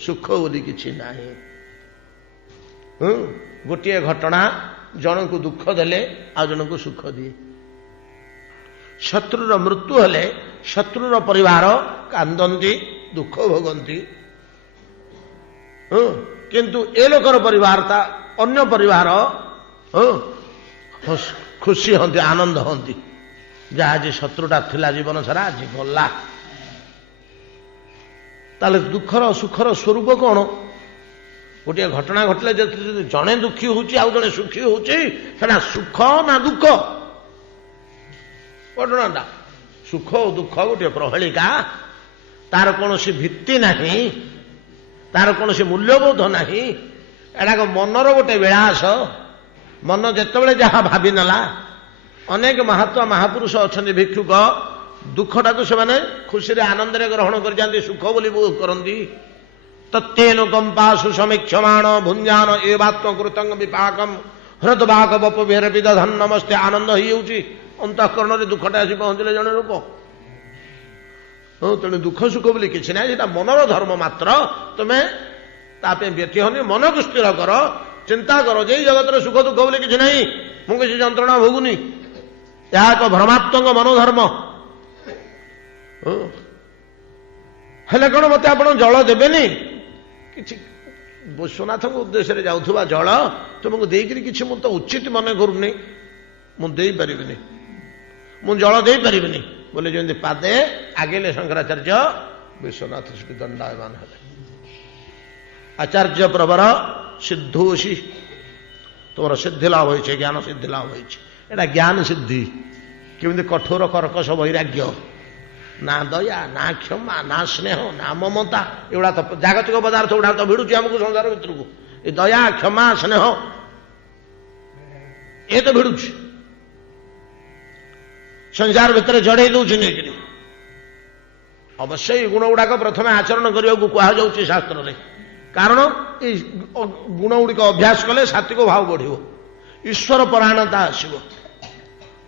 ସୁଖ ବୋଲି କିଛି ନାହିଁ। ଗୋଟିଏ ଘଟଣା ଜଣକୁ ଦୁଃଖ ଦେଲେ ଆଉ ଜଣକୁ ସୁଖ ଦିଏ। ଶତ୍ରୁର ମୃତ୍ୟୁ ହେଲେ ଶତ୍ରୁର ପରିବାର କାନ୍ଦନ୍ତି, ଦୁଃଖ ଭୋଗନ୍ତି। କିନ୍ତୁ ଏ ଲୋକର ପରିବାର, ତା ଅନ୍ୟ ପରିବାର ଖୁସି ହୁଅନ୍ତି, ଆନନ୍ଦ ହୁଅନ୍ତି। ଯାହା ଆଜି ଶତ୍ରୁଟା ଥିଲା ଜୀବନ ସାରା, ଆଜି ଗଲା। ତାହେଲେ ଦୁଃଖର ସୁଖର ସ୍ୱରୂପ କଣ? ଗୋଟିଏ ଘଟଣା ଘଟିଲେ ଯଦି ଜଣେ ଦୁଃଖୀ ହଉଛି ଆଉ ଜଣେ ସୁଖୀ ହଉଛି, ସେଟା ସୁଖ ନା ଦୁଃଖ? ଘଟଣାଟା ସୁଖ ଓ ଦୁଃଖ ଗୋଟିଏ ପ୍ରହେଳିକା। ତାର କୌଣସି ଭିତ୍ତି ନାହିଁ, ତାର କୌଣସି ମୂଲ୍ୟବୋଧ ନାହିଁ। ଏଟାକ ମନର ଗୋଟେ ବିଳାସ। ମନ ଯେତେବେଳେ ଯାହା ଭାବି ନେଲା। ଅନେକ ମହାତ୍ମା ମହାପୁରୁଷ ଅଛନ୍ତି ଭିକ୍ଷୁକ, ଦୁଃଖଟାକୁ ସେମାନେ ଖୁସିରେ ଆନନ୍ଦରେ ଗ୍ରହଣ କରିଯାଆନ୍ତି, ସୁଖ ବୋଲି ବୋଧ କରନ୍ତି। ତତ୍ତେନ କମ୍ପାସୁ ସମୀକ୍ଷମାଣ ଭୁଞ୍ଜାନ ଏବାତ୍ମକୃତଂ ବିପାକମ୍ ହୃଦବାକ ବପ ବିହର ବିଦଧନ ନମସ୍ତେ। ଆନନ୍ଦ ହେଇଯାଉଛି ଅନ୍ତଃକରଣରେ, ଦୁଃଖଟା ଆସି ପହଞ୍ଚିଲେ ଜଣେ ଲୋକ। ହଁ ତେଣୁ ଦୁଃଖ ସୁଖ ବୋଲି କିଛି ନାହିଁ, ସେଟା ମନର ଧର୍ମ ମାତ୍ର। ତୁମେ ତା ପାଇଁ ବ୍ୟତୀତ ହନି, ମନକୁ ସ୍ଥିର କର, ଚିନ୍ତା କର ଯେ ଏଇ ଜଗତରେ ସୁଖ ଦୁଃଖ ବୋଲି କିଛି ନାହିଁ, ମୁଁ କିଛି ଯନ୍ତ୍ରଣା ଭୋଗୁନି, ଏହା ଏକ ଭ୍ରମାତ୍ମକ ମନୋଧର୍ମ। ହେଲେ କଣ ମତେ ଆପଣ ଜଳ ଦେବେନି? କିଛି ବିଶ୍ୱନାଥଙ୍କ ଉଦ୍ଦେଶ୍ୟରେ ଯାଉଥିବା ଜଳ ତୁମକୁ ଦେଇକରି କିଛି ମୁଁ ତ ଉଚିତ ମନେ କରୁନି, ମୁଁ ଦେଇପାରିବିନି, ମୁଁ ଜଳ ଦେଇପାରିବିନି ବୋଲି ଯେମିତି ପାଦେ ଆଗେଇଲେ ଶଙ୍କରାଚାର୍ଯ୍ୟ, ବିଶ୍ୱନାଥ ସେଠି ଦଣ୍ଡାୟମାନ ହେଲେ। ଆଚାର୍ଯ୍ୟ ପ୍ରବର ସିଦ୍ଧୋଷି, ତୁମର ସିଦ୍ଧି ଲାଭ ହୋଇଛି, ଜ୍ଞାନ ସିଦ୍ଧି ଲାଭ ହୋଇଛି। ଏଇଟା ଜ୍ଞାନ ସିଦ୍ଧି। କେମିତି କଠୋର କର୍କଶ ବୈରାଗ୍ୟ, ନା ଦୟା, ନା କ୍ଷମା, ନା ସ୍ନେହ, ନା ମମତା, ଏଗୁଡ଼ା ତ ଜାଗତିକ ପଦାର୍ଥ ଗୁଡ଼ାକ ତ ଭିଡୁଛି ଆମକୁ ସଂସାର ଭିତରକୁ। ଏ ଦୟା, କ୍ଷମା, ସ୍ନେହ ଏ ତ ଭିଡୁଛି, ସଂସାର ଭିତରେ ଜଡେଇ ଦଉଛି ନେଇକିରି। ଅବଶ୍ୟ ଏଇ ଗୁଣ ଗୁଡାକ ପ୍ରଥମେ ଆଚରଣ କରିବାକୁ କୁହାଯାଉଛି ଶାସ୍ତ୍ରରେ, କାରଣ ଏଇ ଗୁଣ ଗୁଡିକ ଅଭ୍ୟାସ କଲେ ସାତ୍ୱିକ ଭାବ ବଢିବ, ଈଶ୍ୱର ପରାୟଣତା ଆସିବ,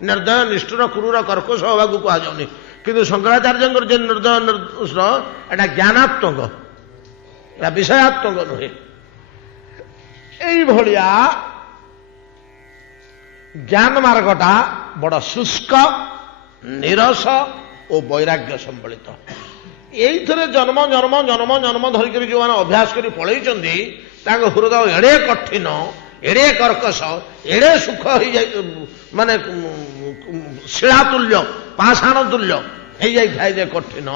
ନିର୍ଦ୍ଦୟ ନିଷ୍ଠୁର କ୍ରୂର କର୍କଶ ହେବାକୁ କୁହାଯାଉନି। କିନ୍ତୁ ଶଙ୍କରାଚାର୍ଯ୍ୟଙ୍କର ଯେ ନିର୍ଦ୍ଦୟ ନିଷ୍ଠୁର, ଏଟା ଜ୍ଞାନାତ୍ମକ, ଏଟା ବିଷୟାତ୍ମକ ନୁହେଁ। ଏଇଭଳିଆ ଜ୍ଞାନ ମାର୍ଗଟା ବଡ ଶୁଷ୍କ, ନିରସ ଓ ବୈରାଗ୍ୟ ସମ୍ବଳିତ। ଏଇଥିରେ ଜନ୍ମ ଜନ୍ମ ଜନ୍ମ ଜନ୍ମ ଧରିକରି ଯେଉଁମାନେ ଅଭ୍ୟାସ କରି ପଳେଇଛନ୍ତି, ତାଙ୍କ ହୃଦୟ ଏଡ଼େ କଠିନ, ଏଡ଼େ କର୍କଶ, ଏଡ଼େ ସୁଖ ହେଇଯାଇ, ମାନେ ଶିଳାତୁଲ୍ୟ, ପାଷାଣ ତୁଲ୍ୟ ହେଇଯାଇଥାଏ ଯେ କଠିନ,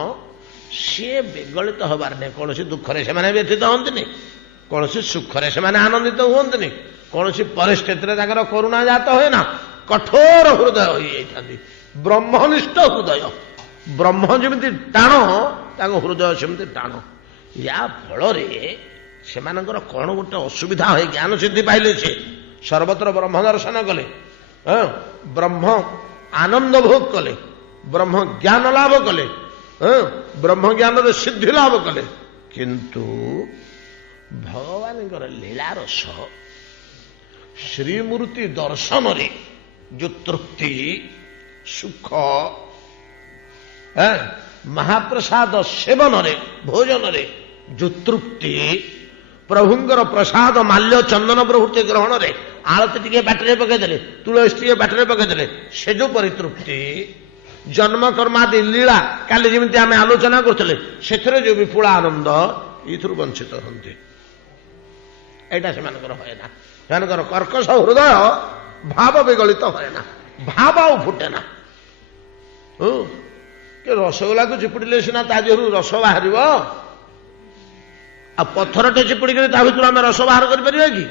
ସିଏ ବିଗଳିତ ହବାର ନାହିଁ। କୌଣସି ଦୁଃଖରେ ସେମାନେ ବ୍ୟଥିତ ହୁଅନ୍ତିନି, କୌଣସି ସୁଖରେ ସେମାନେ ଆନନ୍ଦିତ ହୁଅନ୍ତିନି, କୌଣସି ପରିସ୍ଥିତିରେ ତାଙ୍କର କରୁଣା ଜାତ ହୁଏ ନା, କଠୋର ହୃଦୟ ହୋଇଯାଇଥାନ୍ତି, ବ୍ରହ୍ମନିଷ୍ଠ ହୃଦୟ। ବ୍ରହ୍ମ ଯେମିତି ଟାଣ, ତାଙ୍କ ହୃଦୟ ସେମିତି ଟାଣ। ୟା ଫଳରେ ସେମାନଙ୍କର କଣ ଗୋଟେ ଅସୁବିଧା ହୁଏ, ଜ୍ଞାନ ସିଦ୍ଧି ପାଇଲେ ସେ ସର୍ବତ୍ର ବ୍ରହ୍ମ ଦର୍ଶନ କଲେ, ବ୍ରହ୍ମ ଆନନ୍ଦ ଭୋଗ କଲେ, ବ୍ରହ୍ମ ଜ୍ଞାନ ଲାଭ କଲେ, ବ୍ରହ୍ମ ଜ୍ଞାନରେ ସିଦ୍ଧି ଲାଭ କଲେ, କିନ୍ତୁ ଭଗବାନଙ୍କର ଲୀଳାରସ, ଶ୍ରୀମୂର୍ତ୍ତି ଦର୍ଶନରେ ଯୋଉ ତୃପ୍ତି, ସୁଖ, ମହାପ୍ରସାଦ ସେବନରେ, ଭୋଜନରେ ଯୋଉ ତୃପ୍ତି, ପ୍ରଭୁଙ୍କର ପ୍ରସାଦ ମାଲ୍ୟ ଚନ୍ଦନ ପ୍ରଭୃତି ଗ୍ରହଣରେ, ଆଳତି ଟିକେ ପାଟିରେ ପକେଇଦେଲେ, ତୁଳସୀ ଟିକେ ପାଟିରେ ପକେଇଦେଲେ, ସେ ଯୋଉ ପରିତୃପ୍ତି, ଜନ୍ମ କର୍ମାଦି ଲୀଳା କାଲି ଯେମିତି ଆମେ ଆଲୋଚନା କରୁଥିଲେ, ସେଥିରେ ଯୋଉ ବିପୁଳ ଆନନ୍ଦ, ଏଇଥିରୁ ବଞ୍ଚିତ ହୁଅନ୍ତି। ଏଇଟା ସେମାନଙ୍କର ହୁଏ ନା। ସେମାନଙ୍କର କର୍କଶ ହୃଦୟ ଭାବ ବିଗଳିତ ହୁଏ ନା, ଭାବ ଆଉ ଫୁଟେ ନା। ରସଗୋଲାକୁ ଚିପୁଡ଼ିଲେ ସିନା ତା ଦେହରୁ ରସ ବାହାରିବ, ଆଉ ପଥରଟେ ଚିପୁଡ଼ିକରି ତା ଭିତରୁ ଆମେ ରସ ବାହାର କରିପାରିବା କି?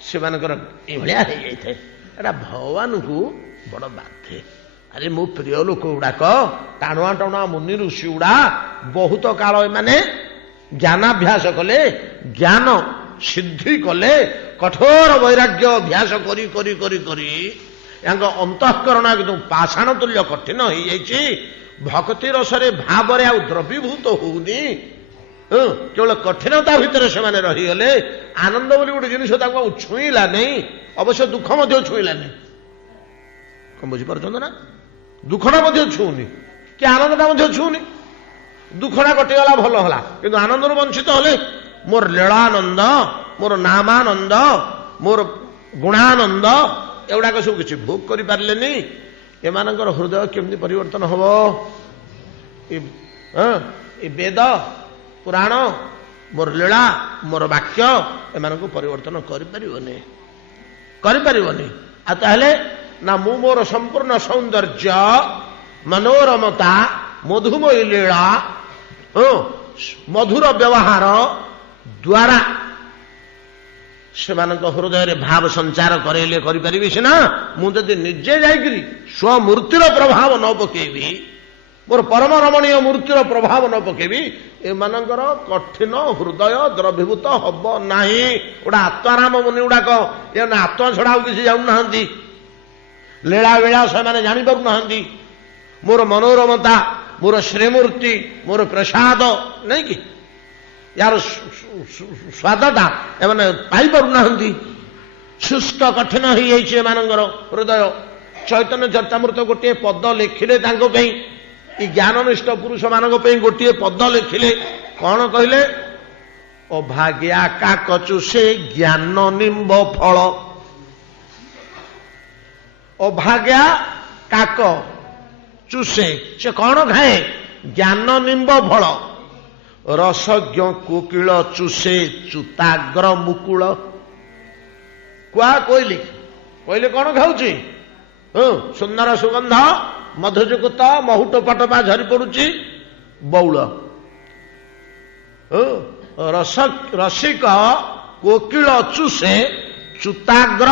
ସେମାନଙ୍କର ଏଭଳିଆ ହେଇଯାଇଥାଏ। ଏଟା ଭଗବାନଙ୍କୁ ବଡ ବାଧେ। ଆରେ ମୋ ପ୍ରିୟ ଲୋକ ଗୁଡାକ, ଟାଣୁଆ ଟାଣୁଆ ମୁନି ଋଷି ଗୁଡା ବହୁତ କାଳ ଏମାନେ ଜ୍ଞାନାଭ୍ୟାସ କଲେ, ଜ୍ଞାନ ସିଦ୍ଧି କଲେ, କଠୋର ବୈରାଗ୍ୟ ଅଭ୍ୟାସ କରି କରି କରି କରି ୟାଙ୍କ ଅନ୍ତଃକରଣ କିନ୍ତୁ ପାଷାଣ ତୁଲ୍ୟ କଠିନ ହେଇଯାଇଛି। ଭକ୍ତି ରସରେ ଭାବରେ ଆଉ ଦ୍ରବୀଭୂତ ହଉନି, କେବଳ କଠିନତା ଭିତରେ ସେମାନେ ରହିଗଲେ। ଆନନ୍ଦ ବୋଲି ଗୋଟେ ଜିନିଷ ତାଙ୍କୁ ଆଉ ଛୁଇଁଲା ନାହିଁ, ଅବଶ୍ୟ ଦୁଃଖ ମଧ୍ୟ ଛୁଇଁଲା ନାହିଁ। କଣ ବୁଝିପାରୁଛନ୍ତି ନା? ଦୁଃଖଟା ମଧ୍ୟ ଛୁଉଁନି, କି ଆନନ୍ଦଟା ମଧ୍ୟ ଛୁଉଁନି। ଦୁଃଖଟା କଟିଗଲା, ଭଲ ହେଲା, କିନ୍ତୁ ଆନନ୍ଦରୁ ବଞ୍ଚିତ ହେଲେ। ମୋର ଲୀଳାନନ୍ଦ, ମୋର ନାମାନନ୍ଦ, ମୋର ଗୁଣାନନ୍ଦ, ଏଗୁଡାକ ସବୁ କିଛି ଭୋଗ କରିପାରିଲେନି। ଏମାନଙ୍କର ହୃଦୟ କେମିତି ପରିବର୍ତ୍ତନ ହବ? ଏ ବେଦ ପୁରାଣ, ମୋର ଲୀଳା, ମୋର ବାକ୍ୟ ଏମାନଙ୍କୁ ପରିବର୍ତ୍ତନ କରିପାରିବନି, କରିପାରିବନି। ଆଉ ତାହେଲେ ନା ମୁଁ ମୋର ସମ୍ପୂର୍ଣ୍ଣ ସୌନ୍ଦର୍ଯ୍ୟ, ମନୋରମତା, ମଧୁମୟୀ ଲୀଳା, ମଧୁର ବ୍ୟବହାର ଦ୍ୱାରା ସେମାନଙ୍କ ହୃଦୟରେ ଭାବ ସଞ୍ଚାର କରେଇଲେ କରିପାରିବି ସିନା। ମୁଁ ଯଦି ନିଜେ ଯାଇକିରି ସ୍ୱମୂର୍ତ୍ତିର ପ୍ରଭାବ ନ ପକେଇବି, ମୋର ପରମ ରମଣୀୟ ମୂର୍ତ୍ତିର ପ୍ରଭାବ ନ ପକେଇବି, ଏମାନଙ୍କର କଠିନ ହୃଦୟ ଦ୍ରବୀଭୂତ ହବ ନାହିଁ। ଗୋଟା ଆତ୍ମାରାମ ମୁନି ଗୁଡାକ ଆତ୍ମା ଛଡା ଆଉ କିଛି ଜାଣୁନାହାନ୍ତି, ଲୀଳା ବେଳା ସେମାନେ ଜାଣିପାରୁନାହାନ୍ତି। ମୋର ମନୋରମତା, ମୋର ଶ୍ରୀମୂର୍ତ୍ତି, ମୋର ପ୍ରସାଦ ନାଇଁ କି, ୟାର ସ୍ୱାଦଟା ଏମାନେ ପାଇପାରୁନାହାନ୍ତି। ଶୁଷ୍କ କଠିନ ହେଇଯାଇଛି ଏମାନଙ୍କର ହୃଦୟ। ଚୈତନ୍ୟ ଚରିତାମୃତ ଗୋଟିଏ ପଦ ଲେଖିଲେ ତାଙ୍କ ପାଇଁ, ଇ ଜ୍ଞାନନିଷ୍ଠ ପୁରୁଷ ମାନଙ୍କ ପାଇଁ ଗୋଟିଏ ପଦ ଲେଖିଲେ କଣ କହିଲେ? ଅଭାଗ୍ୟା କାକ ଚୁଷେ ଜ୍ଞାନ ନିମ୍ବ ଫଳ। ଅଭାଗ୍ୟା କାକ ଚୁଷେ, ସେ କଣ ଖାଏ? ଜ୍ଞାନ ନିମ୍ବ ଫଳ। ରସଜ୍ଞ କୋକିଳ ଚୁଷେ ଚୁତାଗ୍ର ମୁକୁଳ। କୁଆ କୋଇଲି, କୋଇଲି କଣ ଖାଉଛି? ସୁନ୍ଦର ସୁଗନ୍ଧ ମଧୁଯୁକ୍ତ ମହୁ ଟୋପା ଟୋପା ଝରି ପଡୁଛି ବଉଳ। ରସିକ କୋକିଳ ଚୁଷେ ଚୁତାଗ୍ର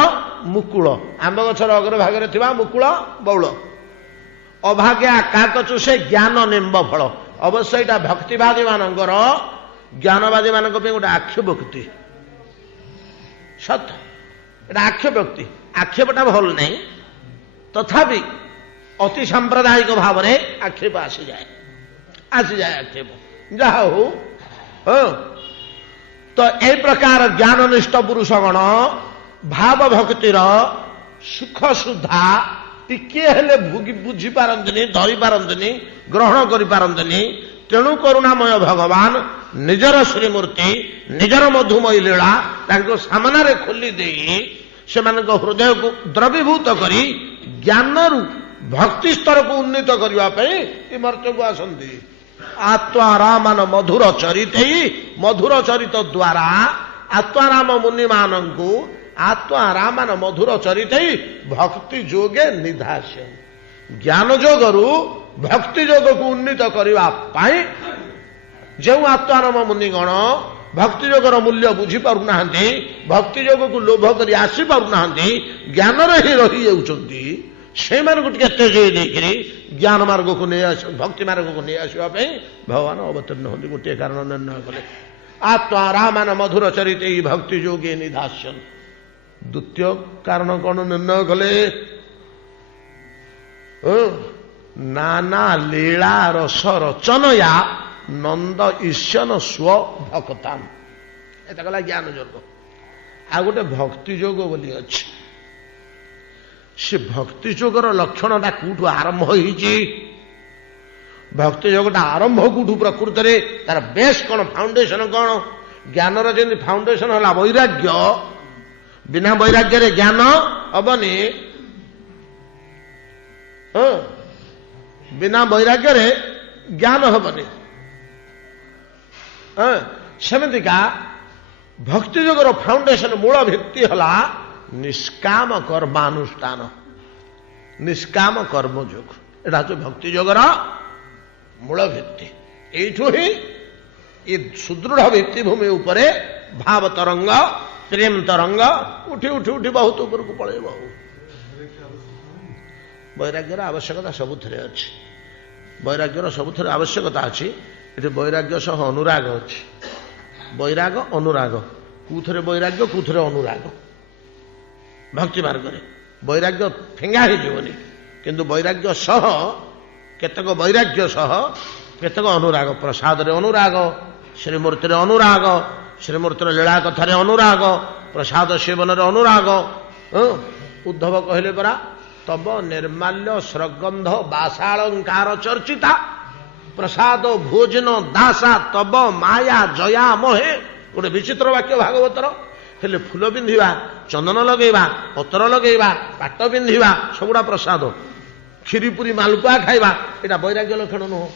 ମୁକୁଳ। ଆମ୍ବ ଗଛର ଅଗ୍ରଭାଗରେ ଥିବା ମୁକୁଳ ବଉଳ। ଅଭାଗ୍ୟା କାକ ଚୁଷେ ଜ୍ଞାନ ନିମ୍ବ ଫଳ। ଅବଶ୍ୟ ଏଇଟା ଭକ୍ତିବାଦୀ ମାନଙ୍କର, ଜ୍ଞାନବାଦୀ ମାନଙ୍କ ପାଇଁ ଗୋଟେ ଆକ୍ଷେପୋକ୍ତି। ସତ, ଏଟା ଆକ୍ଷେପୋକ୍ତି। ଆକ୍ଷେପଟା ଭଲ ନାହିଁ, ତଥାପି ଅତି ସାମ୍ପ୍ରଦାୟିକ ଭାବରେ ଆକ୍ଷେପ ଆସିଯାଏ ଆକ୍ଷେପ। ଯାହା ହଉ, ତ এই ପ୍ରକାର ଜ୍ଞାନନିଷ୍ଠ ପୁରୁଷଗଣ ଭାବ ଭକ୍ତିର ସୁଖ ସୁଦ୍ଧା ଟିକିଏ ହେଲେ ବୁଝିପାରନ୍ତିନି, ଧରିପାରନ୍ତିନି, ଗ୍ରହଣ କରିପାରନ୍ତିନି। ତେଣୁ କରୁଣାମୟ ଭଗବାନ ନିଜର ଶ୍ରୀମୂର୍ତ୍ତି, ନିଜର ମଧୁମୟୀ ଲୀଳା ତାଙ୍କ ସାମନାରେ ଖୋଲି ଦେଇ ସେମାନଙ୍କ ହୃଦୟକୁ ଦ୍ରବୀଭୂତ କରି ଜ୍ଞାନରୁ ଭକ୍ତି ସ୍ତରକୁ ଉନ୍ନୀତ କରିବା ପାଇଁ ଏ ମର୍ତ୍ତ୍ୟକୁ ଆସନ୍ତି। ଆତ୍ମାରାମାନ ମଧୁର ଚରିତେଇ, ମଧୁର ଚରିତ ଦ୍ୱାରା ଆତ୍ମାରାମ ମୁନିମାନଙ୍କୁ ଆତ୍ମାରାମାନ ମଧୁର ଚରିତେଇ ଭକ୍ତି ଯୋଗେ ନିଧାସ୍ୟ। ଜ୍ଞାନ ଯୋଗରୁ ଭକ୍ତି ଯୋଗକୁ ଉନ୍ନୀତ କରିବା ପାଇଁ ଯେଉଁ ଆତ୍ମାରାମ ମୁନିଗଣ ଭକ୍ତି ଯୋଗର ମୂଲ୍ୟ ବୁଝିପାରୁନାହାନ୍ତି, ଭକ୍ତି ଯୋଗକୁ ଲୋଭ କରି ଆସିପାରୁନାହାନ୍ତି, ଜ୍ଞାନରେ ହିଁ ରହିଯାଉଛନ୍ତି, ସେଇମାନଙ୍କୁ ଟିକେ ତେଜେଇ ଦେଇକରି ଜ୍ଞାନ ମାର୍ଗକୁ ନେଇ ଭକ୍ତି ମାର୍ଗକୁ ନେଇ ଆସିବା ପାଇଁ ଭଗବାନ ଅବତୀର୍ଣ୍ଣ ହୁଅନ୍ତି। ଗୋଟିଏ କାରଣ ନିର୍ଣ୍ଣୟ କଲେ, ଆତ୍ମାରାମାନ ମଧୁର ଚରିତେ ଭକ୍ତି ଯୋଗେ ନିଧାସ୍ୟନ୍। ଦ୍ୱିତୀୟ କାରଣ କଣ ନିର୍ଣ୍ଣୟ କଲେ? ନାନା ଲୀଳା ରସ ରଚନୟା ନନ୍ଦ ଈଶ୍ୱନ ସ୍ୱ ଭକ୍ତାନ୍। ଏଟା କଲା ଜ୍ଞାନ ଯୋଗ। ଆଉ ଗୋଟେ ଭକ୍ତି ଯୋଗ ବୋଲି ଅଛି। ସେ ଭକ୍ତି ଯୋଗର ଲକ୍ଷଣଟା କୋଉଠୁ ଆରମ୍ଭ ହେଇଛି? ଭକ୍ତି ଯୋଗଟା ଆରମ୍ଭ କୋଉଠୁ? ପ୍ରକୃତରେ ତାର ବେଶ କଣ, ଫାଉଣ୍ଡେସନ କଣ? ଜ୍ଞାନର ଯେମିତି ଫାଉଣ୍ଡେସନ ହେଲା ବୈରାଗ୍ୟ, ବିନା ବୈରାଗ୍ୟରେ ଜ୍ଞାନ ହବନି। ବିନା ବୈରାଗ୍ୟରେ ଜ୍ଞାନ ହବନି। ସେମିତିକା ଭକ୍ତି ଯୋଗର ଫାଉଣ୍ଡେସନ, ମୂଳ ଭିତ୍ତି ହେଲା ନିଷ୍କାମ କର୍ମାନୁଷ୍ଠାନ, ନିଷ୍କାମ କର୍ମ ଯୋଗ। ଏଟା ହଉଛି ଭକ୍ତି ଯୋଗର ମୂଳ ଭିତ୍ତି। ଏଇଠୁ ହିଁ ଏ ସୁଦୃଢ ଭିତ୍ତିଭୂମି ଉପରେ ଭାବ ତରଙ୍ଗ, ପ୍ରେମ ତରଙ୍ଗ ଉଠି ଉଠି ଉଠି ବହୁତ ଉପରକୁ ପଳେଇବ। ବୈରାଗ୍ୟର ଆବଶ୍ୟକତା ସବୁଥିରେ ଅଛି। ବୈରାଗ୍ୟର ସବୁଥିରେ ଆବଶ୍ୟକତା ଅଛି। ଏଠି ବୈରାଗ୍ୟ ସହ ଅନୁରାଗ ଅଛି। ବୈରାଗ ଅନୁରାଗ, କୋଉଥିରେ ବୈରାଗ୍ୟ କୋଉଥିରେ ଅନୁରାଗ। ଭକ୍ତି ମାର୍ଗରେ ବୈରାଗ୍ୟ ଫେଙ୍ଗା ହେଇଯିବନି, କିନ୍ତୁ ବୈରାଗ୍ୟ ସହ କେତେକ ବୈରାଗ୍ୟ ସହ କେତେକ ଅନୁରାଗ। ପ୍ରସାଦରେ ଅନୁରାଗ, ଶ୍ରୀମୂର୍ତ୍ତିରେ ଅନୁରାଗ, ଶ୍ରୀମୂର୍ତ୍ତିର ଲୀଳା କଥାରେ ଅନୁରାଗ, ପ୍ରସାଦ ସେବନରେ ଅନୁରାଗ। ଉଦ୍ଧବ କହିଲେ ପରା, ତବ ନିର୍ମାଲ୍ୟ ସ୍ରଗନ୍ଧ ବାସାଳଙ୍କାର ଚର୍ଚ୍ଚିତା ପ୍ରସାଦ ଭୋଜନ ଦାସା ତବ ମାୟା ଜୟା ମୋହେ। ଗୋଟେ ବିଚିତ୍ର ବାକ୍ୟ ଭାଗବତର। ହେଲେ ଫୁଲ ପିନ୍ଧିବା, ଚନ୍ଦନ ଲଗେଇବା, ପତ୍ର ଲଗେଇବା, ପାଟ ପିନ୍ଧିବା ସବୁଗୁଡ଼ା ପ୍ରସାଦ। କ୍ଷୀରି ପୁରୀ ମାଲପୁଆ ଖାଇବା, ଏଇଟା ବୈରାଗ୍ୟ ଲକ୍ଷଣ ନୁହଁ।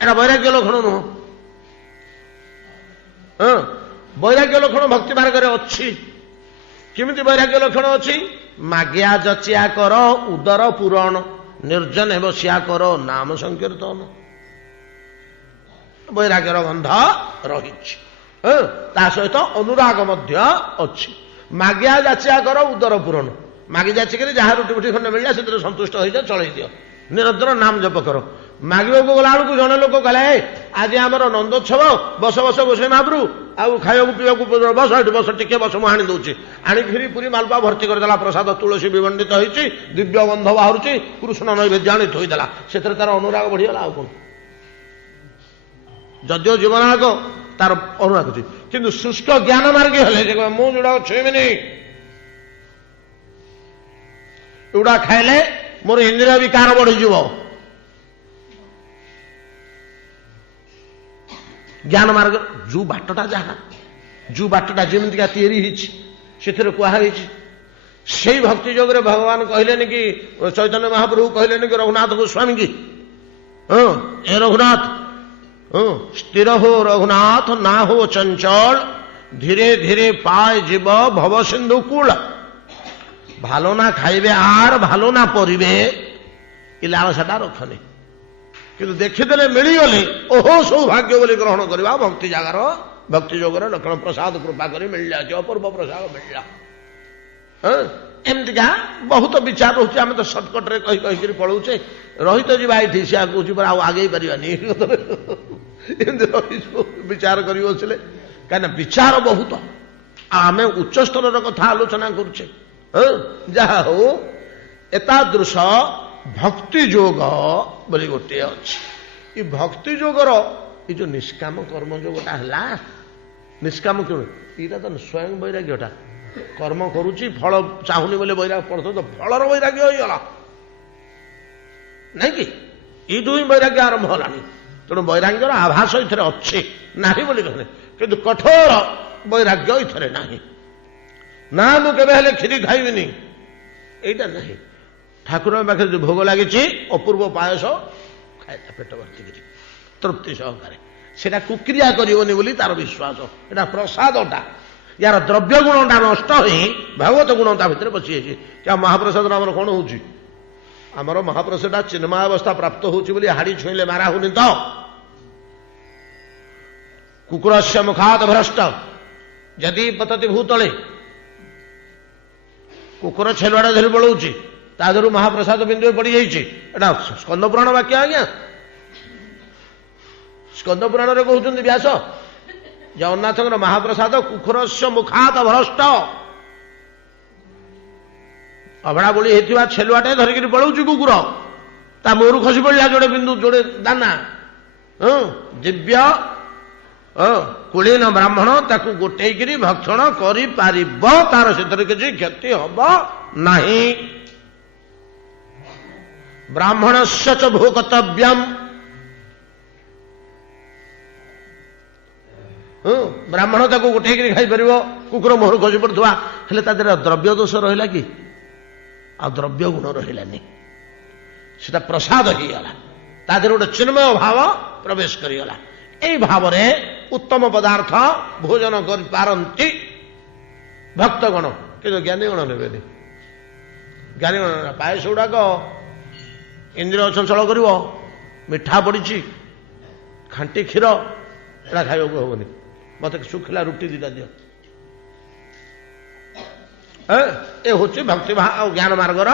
ଏଇଟା ବୈରାଗ୍ୟ ଲକ୍ଷଣ ନୁହଁ। ବୈରାଗ୍ୟ ଲକ୍ଷଣ ଭକ୍ତି ମାର୍ଗରେ ଅଛି। କେମିତି ବୈରାଗ୍ୟ ଲକ୍ଷଣ ଅଛି? ମାଗିଆ ଯଚିଆ କର ଉଦର ପୂରଣ, ନିର୍ଜନ ବସିଆ କର ନାମ ସଂକୀର୍ତ୍ତନ। ବୈରାଗ୍ୟର ଗନ୍ଧ ରହିଛି। ତା ସହିତ ଅନୁରାଗ ମଧ୍ୟ ଅଛି। ମାଗିଆ ଯାଚିଆ କର ଉଦର ପୂରଣ, ମାଗି ଯାଚିକରି ଯାହା ରୁଟି ଫୁଟି ଖଣ୍ଡେ ମିଳିଲା ସେଥିରେ ସନ୍ତୁଷ୍ଟ ହୋଇଯାଅ, ଚଳେଇ ଦିଅ, ନିରନ୍ତର ନାମ ଜପ କର। ମାଗିବାକୁ ଗଲା ବେଳକୁ ଜଣେ ଲୋକ କହିଲା, ଆଜି ଆମର ନନ୍ଦୋତ୍ସବ, ବସ ବସ ଗୋସାଇ ମହାପ୍ରଭୁ, ଆଉ ଖାଇବାକୁ ପିଇବାକୁ ବସ, ଏଠି ବସ, ଟିକେ ବସ, ମୁଁ ଆଣି ଦଉଛି। ଆଣି କ୍ଷୀରି ପୁରୀ ମାଲପୁଆ ଭର୍ତ୍ତି କରିଦେଲା। ପ୍ରସାଦ ତୁଳସୀ ବିମଣ୍ଡିତ ହେଇଛି, ଦିବ୍ୟ ଗନ୍ଧ ବାହାରୁଛି, କୃଷ୍ଣ ନୈବେଦ୍ୟ ଆଣି ଥୋଇଦେଲା। ସେଥିରେ ତାର ଅନୁରାଗ ବଢିଗଲା। ଆଉ କଣ? ଯଦିଓ ଜୀବନାଗ ତାର ଅନୁରାଗ ଅଛି, କିନ୍ତୁ ଶୁଷ୍କ ଜ୍ଞାନ ମାର୍ଗୀ ହେଲେ ଯେ ମୁଁ ଯୋଉଟା ଛୁଇଁବିନି, ଏଗୁଡା ଖାଇଲେ ମୋର ଇନ୍ଦ୍ରିୟ ବିକାର ବଢିଯିବ, ଜ୍ଞାନ ମାର୍ଗ ଯୋଉ ବାଟଟା ଯାହା ଯୋଉ ବାଟଟା ଯେମିତିକା ତିଆରି ହେଇଛି ସେଥିରେ କୁହାଯାଇଛି। ସେଇ ଭକ୍ତି ଯୋଗରେ ଭଗବାନ କହିଲେନି କି ଚୈତନ୍ୟ ମହାପ୍ରଭୁ କହିଲେନି କି ରଘୁନାଥ ଗୋସ୍ୱାମୀ କି ଏ ରଘୁନାଥ ସ୍ଥିର ହୋ ରଘୁନାଥ ନା ହୋ ଚଞ୍ଚଳ ধীরে ধীরে পায় জীব ভব সিন্ধু কূল। ভালো না খাইবে আর ভালো না পরিবে এ লালসাটা রক্ষণে, কিন্তু ଦେଖିଦେଲେ ମିଳିଗଲେ ଓହୋ ସୌଭାଗ୍ୟ ବୋଲି ଗ୍ରହଣ କରିବା ଭକ୍ତି ଜାଗାର ଭକ୍ତି ଯୋଗର ଲକ୍ଷଣ। ପ୍ରସାଦ କୃପା କରି ମିଳିଯାଉଛି, ଅପୂର୍ବ ପ୍ରସାଦ ମିଳିଲା। ଏମିତିକା ବହୁତ ବିଚାର ରହୁଛି। ଆମେ ତ ସର୍ଟକଟରେ କହିକରି ପଳଉଛେ। ରହିତ ଯିବା ଏଇଠି ସିଆ କହୁଛି ପରା, ଆଉ ଆଗେଇ ପାରିବାନି। ଏମିତି ରହିଛୁ ବିଚାର କରି ବସିଲେ, କାହିଁକିନା ବିଚାର ବହୁତ। ଆମେ ଉଚ୍ଚ ସ୍ତରର କଥା ଆଲୋଚନା କରୁଛେ। ଯାହା ହଉ ଏତାଦୃଶ ଭକ୍ତି ଯୋଗ ବୋଲି ଗୋଟିଏ ଅଛି। ଏ ଭକ୍ତି ଯୋଗର ଏ ଯୋଉ ନିଷ୍କାମ କର୍ମ ଯୋଗଟା ହେଲା, ନିଷ୍କାମ କେଉଁ ଏଇଟା ତ ସ୍ୱୟଂ ବୈରାଗ୍ୟଟା। କର୍ମ କରୁଛି ଫଳ ଚାହୁଁନି ବୋଲି ବୈରାଗ୍ୟ ପଡୁଥିବ, ତ ଫଳର ବୈରାଗ୍ୟ ହେଇଗଲା ନାଇଁ କି? ଏଇଠୁ ହିଁ ବୈରାଗ୍ୟ ଆରମ୍ଭ ହେଲାଣି। ତେଣୁ ବୈରାଗ୍ୟର ଆଭାସ ଏଥିରେ ଅଛି, ନାହିଁ ବୋଲି କହିଲେ, କିନ୍ତୁ କଠୋର ବୈରାଗ୍ୟ ଏଥିରେ ନାହିଁ। ନା ମୁଁ କେବେ ହେଲେ କ୍ଷୀରି ଖାଇବିନି ଏଇଟା ନାହିଁ। ଠାକୁରଙ୍କ ପାଖରେ ଯୋଉ ଭୋଗ ଲାଗିଛି ଅପୂର୍ବ ପାୟସ ଖାଇଲା ପେଟ ଭର୍ତ୍ତିକିରି ତୃପ୍ତି ସହକାରେ, ସେଟା କୁକ୍ରିୟା କରିବନି ବୋଲି ତାର ବିଶ୍ୱାସ। ଏଟା ପ୍ରସାଦଟା, ୟାର ଦ୍ରବ୍ୟ ଗୁଣଟା ନଷ୍ଟ ହୋଇ ଭାଗବତ ଗୁଣ ତା ଭିତରେ ବସିଯାଇଛି। ମହାପ୍ରସାଦର ଆମର କଣ ହଉଛି? ଆମର ମହାପ୍ରସାଦଟା ଚିନ୍ମୟ ଅବସ୍ଥା ପ୍ରାପ୍ତ ହଉଛି ବୋଲି ହାଡି ଛୁଇଁଲେ ମାରା ହଉନି ତ। କୁକୁରସ୍ୟ ମୁଖାତ ଭ୍ରଷ୍ଟ ଯଦି ପତତି ଭୂତଳେ, କୁକୁର ଛେଲୁଆଟା ଧରି ପଳଉଛି, ତା ଦେହରୁ ମହାପ୍ରସାଦ ବିନ୍ଦୁ ପଡିଯାଇଛି। ଏଟା ସ୍କନ୍ଦ ପୁରାଣ ବାକ୍ୟ ଆଜ୍ଞା। ସ୍କନ୍ଦ ପୁରାଣରେ କହୁଛନ୍ତି ବ୍ୟାସ, ଜଗନ୍ନାଥଙ୍କର ମହାପ୍ରସାଦ କୁକୁରସ୍ୟ ମୁଖାତ ଭ୍ରଷ୍ଟ। ଅଭଡ଼ା ବୋଳି ହେଇଥିବା ଛେଲୁଆଟେ ଧରିକିରି ପଳଉଛି କୁକୁର, ତା ମୁହଁରୁ ଖସି ପଡ଼ିଲା ଯୋଡ଼େ ବିନ୍ଦୁ, ଯୋଡ଼େ ଦାନା। ଦିବ୍ୟ କୁଳୀନ ବ୍ରାହ୍ମଣ ତାକୁ ଗୋଟେଇକିରି ଭକ୍ଷଣ କରିପାରିବ, ତାର ସେଥିରେ କିଛି କ୍ଷତି ହବ ନାହିଁ। ବ୍ରାହ୍ମଣସ୍ୟ ଚ ଭୋକ୍ତବ୍ୟମ୍, ବ୍ରାହ୍ମଣ ତାକୁ ଗୋଟେଇକିରି ଖାଇପାରିବ, କୁକୁର ମୁହଁରୁ ଖସି ପଡୁଥିବା। ହେଲେ ତା ଦେହରେ ଦ୍ରବ୍ୟ ଦୋଷ ରହିଲା କି? ଆଉ ଦ୍ରବ୍ୟ ଗୁଣ ରହିଲାନି, ସେଟା ପ୍ରସାଦ ହେଇଗଲା। ତା ଦେହରେ ଗୋଟେ ଚିନ୍ମୟ ଭାବ ପ୍ରବେଶ କରିଗଲା। ଏଇ ଭାବରେ ଉତ୍ତମ ପଦାର୍ଥ ଭୋଜନ କରିପାରନ୍ତି ଭକ୍ତଗଣ, କିନ୍ତୁ ଜ୍ଞାନୀଗଣ ନେବେନି। ଜ୍ଞାନୀଗଣ ପାୟସ ଗୁଡାକ ଇନ୍ଦ୍ରିୟ ଚଞ୍ଚଳ କରିବ, ମିଠା ପଡିଛି, ଖାଣ୍ଟି କ୍ଷୀର, ଏଟା ଖାଇବାକୁ ହବନି। ମତେ ଶୁଖିଲା ରୁଟି ଦିଟା ଦିଅ। ଏ ହଉଛି ଭକ୍ତି ଆଉ ଜ୍ଞାନ ମାର୍ଗର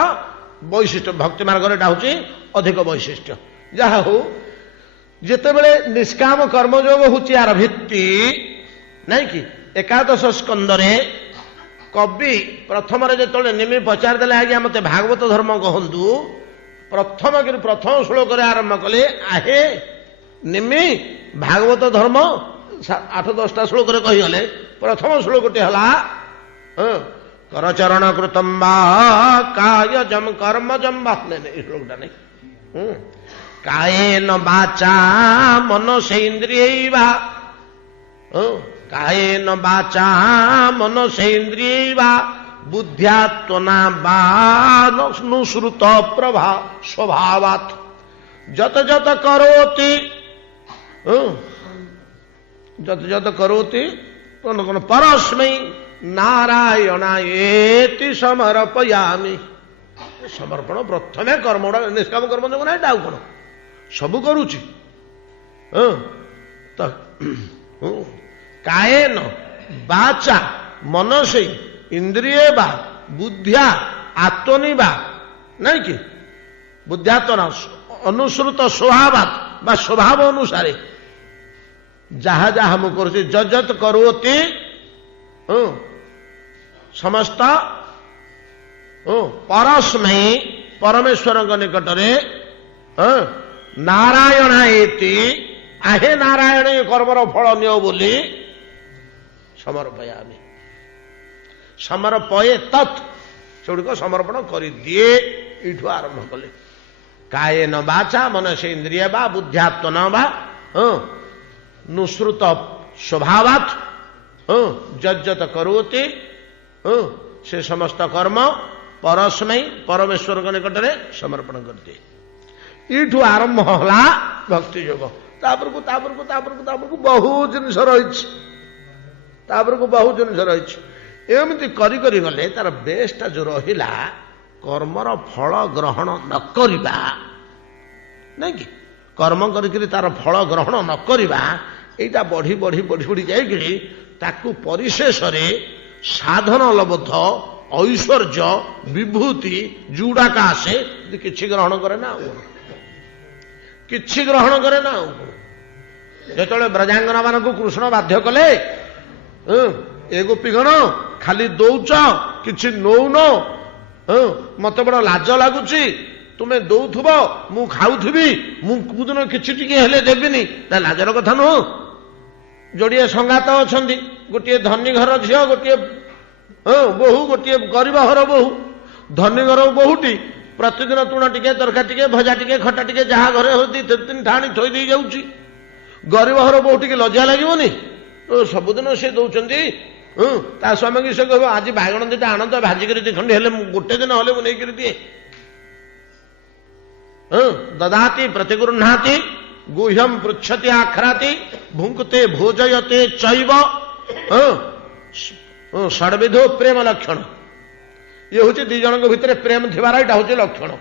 ବୈଶିଷ୍ଟ୍ୟ। ଭକ୍ତି ମାର୍ଗର ଏଟା ହଉଛି ଅଧିକ ବୈଶିଷ୍ଟ୍ୟ। ଯାହା ହଉ, ଯେତେବେଳେ ନିଷ୍କାମ କର୍ମଯୋଗ ହଉଛି ଆର ଭିତ୍ତି ନାଇଁ କି? ଏକାଦଶ ସ୍କନ୍ଧରେ କବି ପ୍ରଥମରେ ଯେତେବେଳେ ନିମି ପଚାରିଦେଲେ, ଆଜ୍ଞା ମତେ ଭାଗବତ ଧର୍ମ କହନ୍ତୁ, ପ୍ରଥମ ଶ୍ଳୋକରେ ଆରମ୍ଭ କଲେ, ଆହେ ନିମି ଭାଗବତ ଧର୍ମ 8-10ଟା ଶ୍ଳୋକରେ କହିଗଲେ। ପ୍ରଥମ ଶ୍ଳୋକଟି ହେଲା କରଚରଣ କୃତମ୍ ବା କାୟଜମ୍ କର୍ମଜମ୍ ବା। ଏଇ ଶ୍ଳୋକଟା ନାଇଁ, କାୟେନ ବାଚା ମନସେନ୍ଦ୍ରିୟୈବା, କାୟେନ ବାଚା ମନସେନ୍ଦ୍ରିୟୈବା ବୁଦ୍ଧ୍ୟାତ୍ମନା ବା ଅନୁସୃତ ପ୍ରଭା ସ୍ୱଭାବାତ୍ ଯତ ଯତ କରୋତି, ଯତ ଯତ କରୋତି କଣ କଣ ପରସ୍ମୈ ନାରାୟଣାୟେତି ସମର୍ପୟାମି। ସମର୍ପଣ ପ୍ରଥମେ କର୍ମ ଗୁଡା, ନିଷ୍କାମ କର୍ମ ଯୋଗ ନା ଏଟା ଆଉ କଣ, ସବୁ କରୁଛି। ତ କାୟେନ ବାଚା ମନସେଇ ଇନ୍ଦ୍ରିୟ ବା ବୁଦ୍ଧ୍ୟା ଆତ୍ମନି ନାଇଁ କି? ବୁଦ୍ଧ୍ୟାତ୍ମନା ଅନୁସୃତ ସ୍ୱଭାବାତ୍ ବା ସ୍ୱଭାବ ଅନୁସାରେ ଯାହା ଯାହା ମୁଁ କରୁଛି, ଯଜତ କରୋତି ସମସ୍ତ ପରସ୍ମୈ ପରମେଶ୍ୱରଙ୍କ ନିକଟରେ ନାରାୟଣ ଏତି, ଆହେ ନାରାୟଣ ଏ କର୍ମର ଫଳ ନିଅ ବୋଲି ସମର୍ପୟାମି। ସମର୍ପୟେ ତତ୍, ସେଗୁଡ଼ିକ ସମର୍ପଣ କରିଦିଏ। ଏଇଠୁ ଆରମ୍ଭ କଲେ। କାୟେନ ବାଚା ମନସେନ୍ଦ୍ରିୟ ବା ବୁଦ୍ଧ୍ୟାତ୍ମନା ବା नुसृत स्वभावात् यज्जत करोति से समस्त कर्म परस्मै परमेश्वर निकट में समर्पण करते ईठू आरंभ होला भक्ति योग तापरकू तापरकू तापरकू तापरकू बहु जिनिस रही बहु जिनिस रही एमती करी करी गले तार बेसटा जो रहिला कर्मर फल ग्रहण न करिबा नहीं कि कर्म करी तार फल ग्रहण न करिबा एटा बढ़ी बढ़ी बढ़ी बढ़ी जाइकरी ताकू परिशेष रे साधन लब्ध ऐश्वर्य विभूति जुड़ाक आसे किछि ग्रहण करे ना किछि ग्रहण करे ना जो ब्रजांगना मान कृष्ण बाध्य कले ए गोपीगण खाली दौच किछि नौन मत बड़ लाज लगुच तुमे दौथुब मु खाऊथि मुदिन किछि टिके हेले देबिनी लाजर कथा नुह जोड़िए संगात अच्छा गोटे धनी घर झील गोटे बोहू गोटे गरीब घर बोहू धनी घर बोहूटी प्रतिदिन तुण टिके तरकारी टिके भजा टिके खटा टिके जहाँ घरे होती तीन ठाणी थई दे जाऊँगी गरीब घर बोहू टिके लज्जा लगनी सबुदिन से दौरान ता स्वामी की से कह आज बैगण दीटा आण तो भाजिक खंडी हेले गोटे दिन हेले मुझे दिए ददाति प्रतिगृह्णाति गुह्यम पृच्छति आख्राति भुंक्ते भोजयते चैव षड्विधो प्रेम लक्षण ये हूँ दी जन भितर प्रेम थिबार यहाँ हूँ लक्षण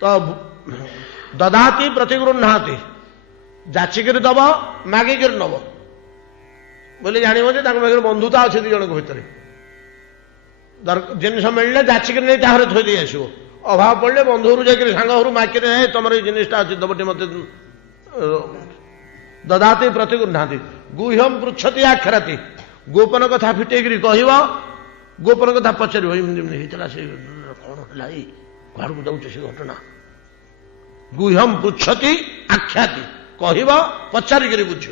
तो ददाति प्रतिगृह्णाति जाचिक दब मागिक नब बोले जान बंधुता अच्छे दी जन भितर जिन मिलने जाचिक नहीं ताहरे थोई दे आसो अभाव पड़े बंधु जाकर सांग घर माइक तुम ये जिनटा अच्छी दबटी मत ददाति प्रतिगृह्णाति गुह्यम पृच्छति आख्याति गोपन कथा फिटेक कह गोपन कथा पचार होता से कौन है घर को जाऊँ से घटना गुह्यम पृच्छति आख्याति कह पचारिक बुझ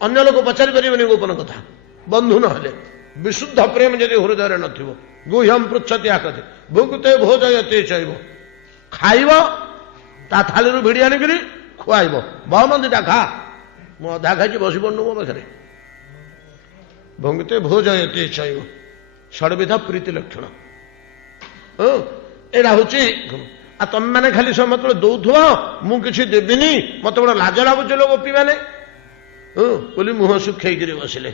अन्य लोक पचारि पारे गोपन कथा बंधु नहले विशुद्ध प्रेम जदि हृदय नथिबो गुह्यम पृच्छति आख्याति भुंक्ते भोजयते चैव खाइब ता थाली भिड़ी आनिक खुआब बहु दीटा खा मु अधा खाई बस पड़ू मो पाखे भुंक्ते भोजयते चैव षड्विध प्रीति लक्षण एटा हूँ तुम मैंने खाली सब मत दौथ मुझे देविनी मत बड़ा लाज लगुच लो गोपी मैंने बोली मुह सुखेक बसिले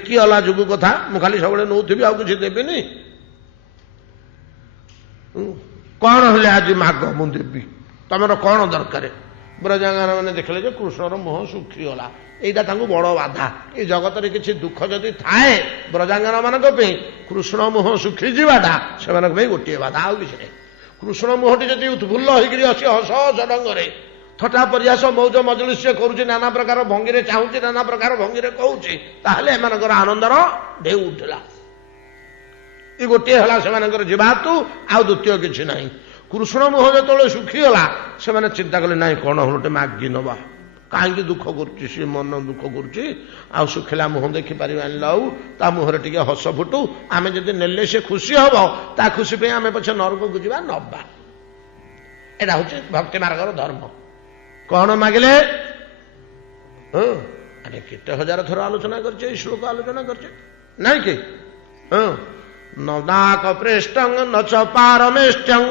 कि अलाजुग कथा मु खाली सब नौथि आउ कि देविनी कौन हेले आज माग मु देवी तुम कौन दरकार ब्रजांगना मैंने देखले जे कृष्णर मुह सुखीगला यहाँ बड़ बाधा ये जगत में किसी दुख जदि थाए ब्रजांगना मान कृष्ण मुह सुखी जावाटा से गोटे बाधा आउ कि नहीं कृष्ण मुहटी जदि उत्फुल्ल होकर अच्छी हस हस ढंगे थटा प्रयास मौज मजलिस से करुच्ची नाना प्रकार भंगी चाहूँ नाना प्रकार भंगी कहूँ एमर आनंदर ढेउ उठला ये गोटे है से जीवातु आउ द्वितीय किसी ना कृष्ण मुह जो सुखीगला से चिंता कले ना कौन गोटे मागी नवा कहीं दुख कर मन दुख कर सुखिला मुह देखिपार ता मुहर टे हस फुटू आम जब नेले से खुशी हम ता खुशी पे आम पछे नरक को जा नवा यहाँ हूँ भक्ति मार्गर धर्म कौन मागिले अरे केते हजार थर आलोचना कर श्लोक आलोचना कर कि न नाक प्रेष्टं न च पारमेष्टं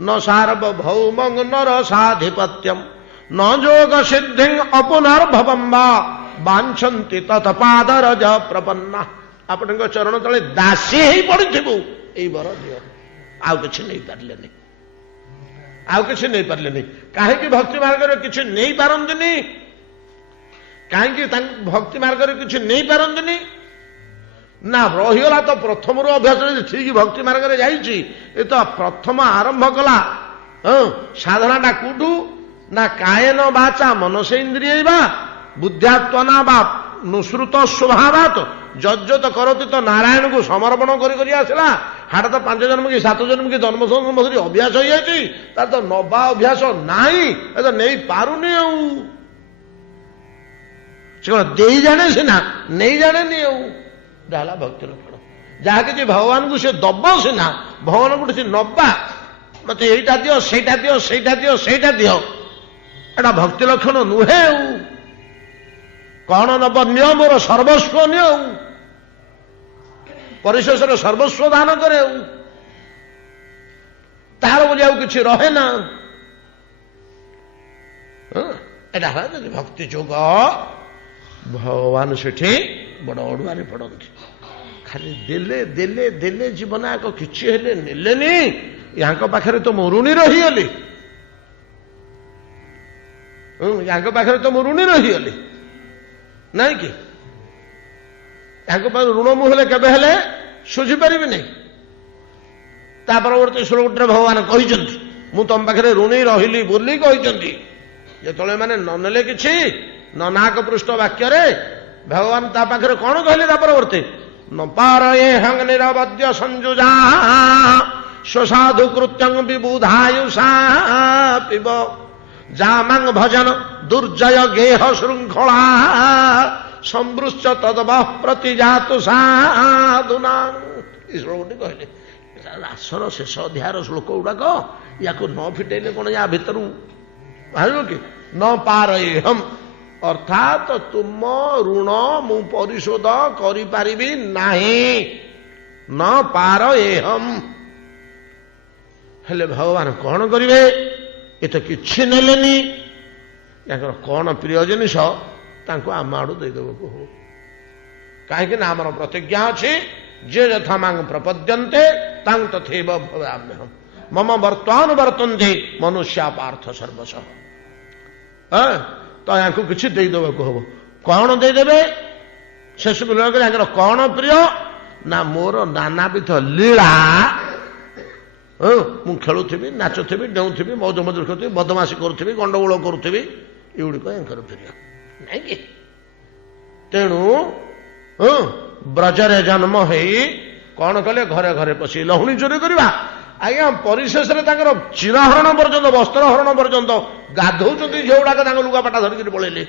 न सार्वभौमं न रसाधिपत्यं न जोग सिद्धि अपुनर्भवं वा वांछन्ति तत्पादरज प्रपन्ना आपण चरण तले दासी ही पड़ू यही बर दियो आउ कि नहीं पारे नहीं आउ कि नहीं पारे नहीं कहीं भक्ति मार्ग किसी नहीं पारती कहीं भक्ति मार्ग किसी नहीं पारती ना रहीगला तो प्रथम अभ्यास ठीक भक्ति मार्ग में जाइए तो प्रथम आरंभ कला साधनाटा कौटू ना कायन वाचा मनसे इंद्रिय बुद्ध्यात्मना बा नुसृत स्वभावात जज्जत करती तो नारायण को समर्पण कर आसला हाट तो 5 जन्म की 7 जन्म की जन्म संबंधी अभ्यास हो जाए तार तो नवा अभ्यास नाई तो नहीं पारुनी दे जाने सीना नहीं जाने नहीं भक्ति लक्षण जहाँ कि भगवान को सी दब सीना भगवान को नवा मत यहीटा दियो सहीटा दियो सहीटा दियो सहीटा दियो एटा भक्ति लक्षण नुहे। कौन नब निय मोर सर्वस्व निय परिशेष सर्वस्व दान करे तार बोली आउ किछि रहे ना। एटा भक्ति जोग भगवान सेठी बड़ अड़ुआरे पड़ती खाली देले देले देले जीवन आक किछि हेले नेलेनी यांको पाखरे तो मरुणी रहीगली यांको पाखरे तो मरुणी रहीगली नहीं कि यांको पाखरे ऋण मु हेले केबे हेले सुझी परिबि नहीं। ता परवर्ती श्लोकटे भगवान कहिसंती मु तम पाखरे ऋणी रहिली बोली कहिसंती जेतले माने न नेले किछि ननाक पृष्ठ वाक्य रे भगवान ता पाखरे कोन कहले ता परवर्ती न पारये हंग निरवद्य संजुजा स्वसाधु कृत्यं विबुधायुषा पिब जामं भजन दुर्जय गेह श्रृंखला संवृश्च तदव प्रतिजातु साधुना। श्लोकटी कहले रासर शेष अध्यायर श्लोक गुड़ाक या न फिटेले कौन या भितर बाहर कि न पारये हम अर्थात तुम ऋण मु परिशोध करिपारिबि नाही न पारये हम। हेले भगवान कौन करिवे ये तो किछि नेलेनी याकर कौन प्रिय जिनिस तांको आम आड़ू देदेबको हो कहीं आमर प्रतिज्ञा अच्छी जे यथा मांग प्रपद्यन्ते तांग तथैव भवाम्यहम् मम वर्तमान वर्तन्ते मनुष्या पार्थ सर्वश। तो या किसी देदेबको हम कौन देदेबे शेष बिलर कौन प्रिय ना मोर नानाविध लीला मु खेलुथी नाचुथी डेउथी मौज मजुर करुथी बदमाशी करुथी गंडगोल करुथी एगुड़िक यांकर प्रिय नहीं कि तेणु ब्रजरे जन्म है कौन कले घरे घरे पशि लहुणी चोरी करवा आज्ञा परिशेष चिरहरण पर्यंत वस्त्रहरण पर्यंत गाधौं झील गुड़ाक लुगापटा धरिक पलैले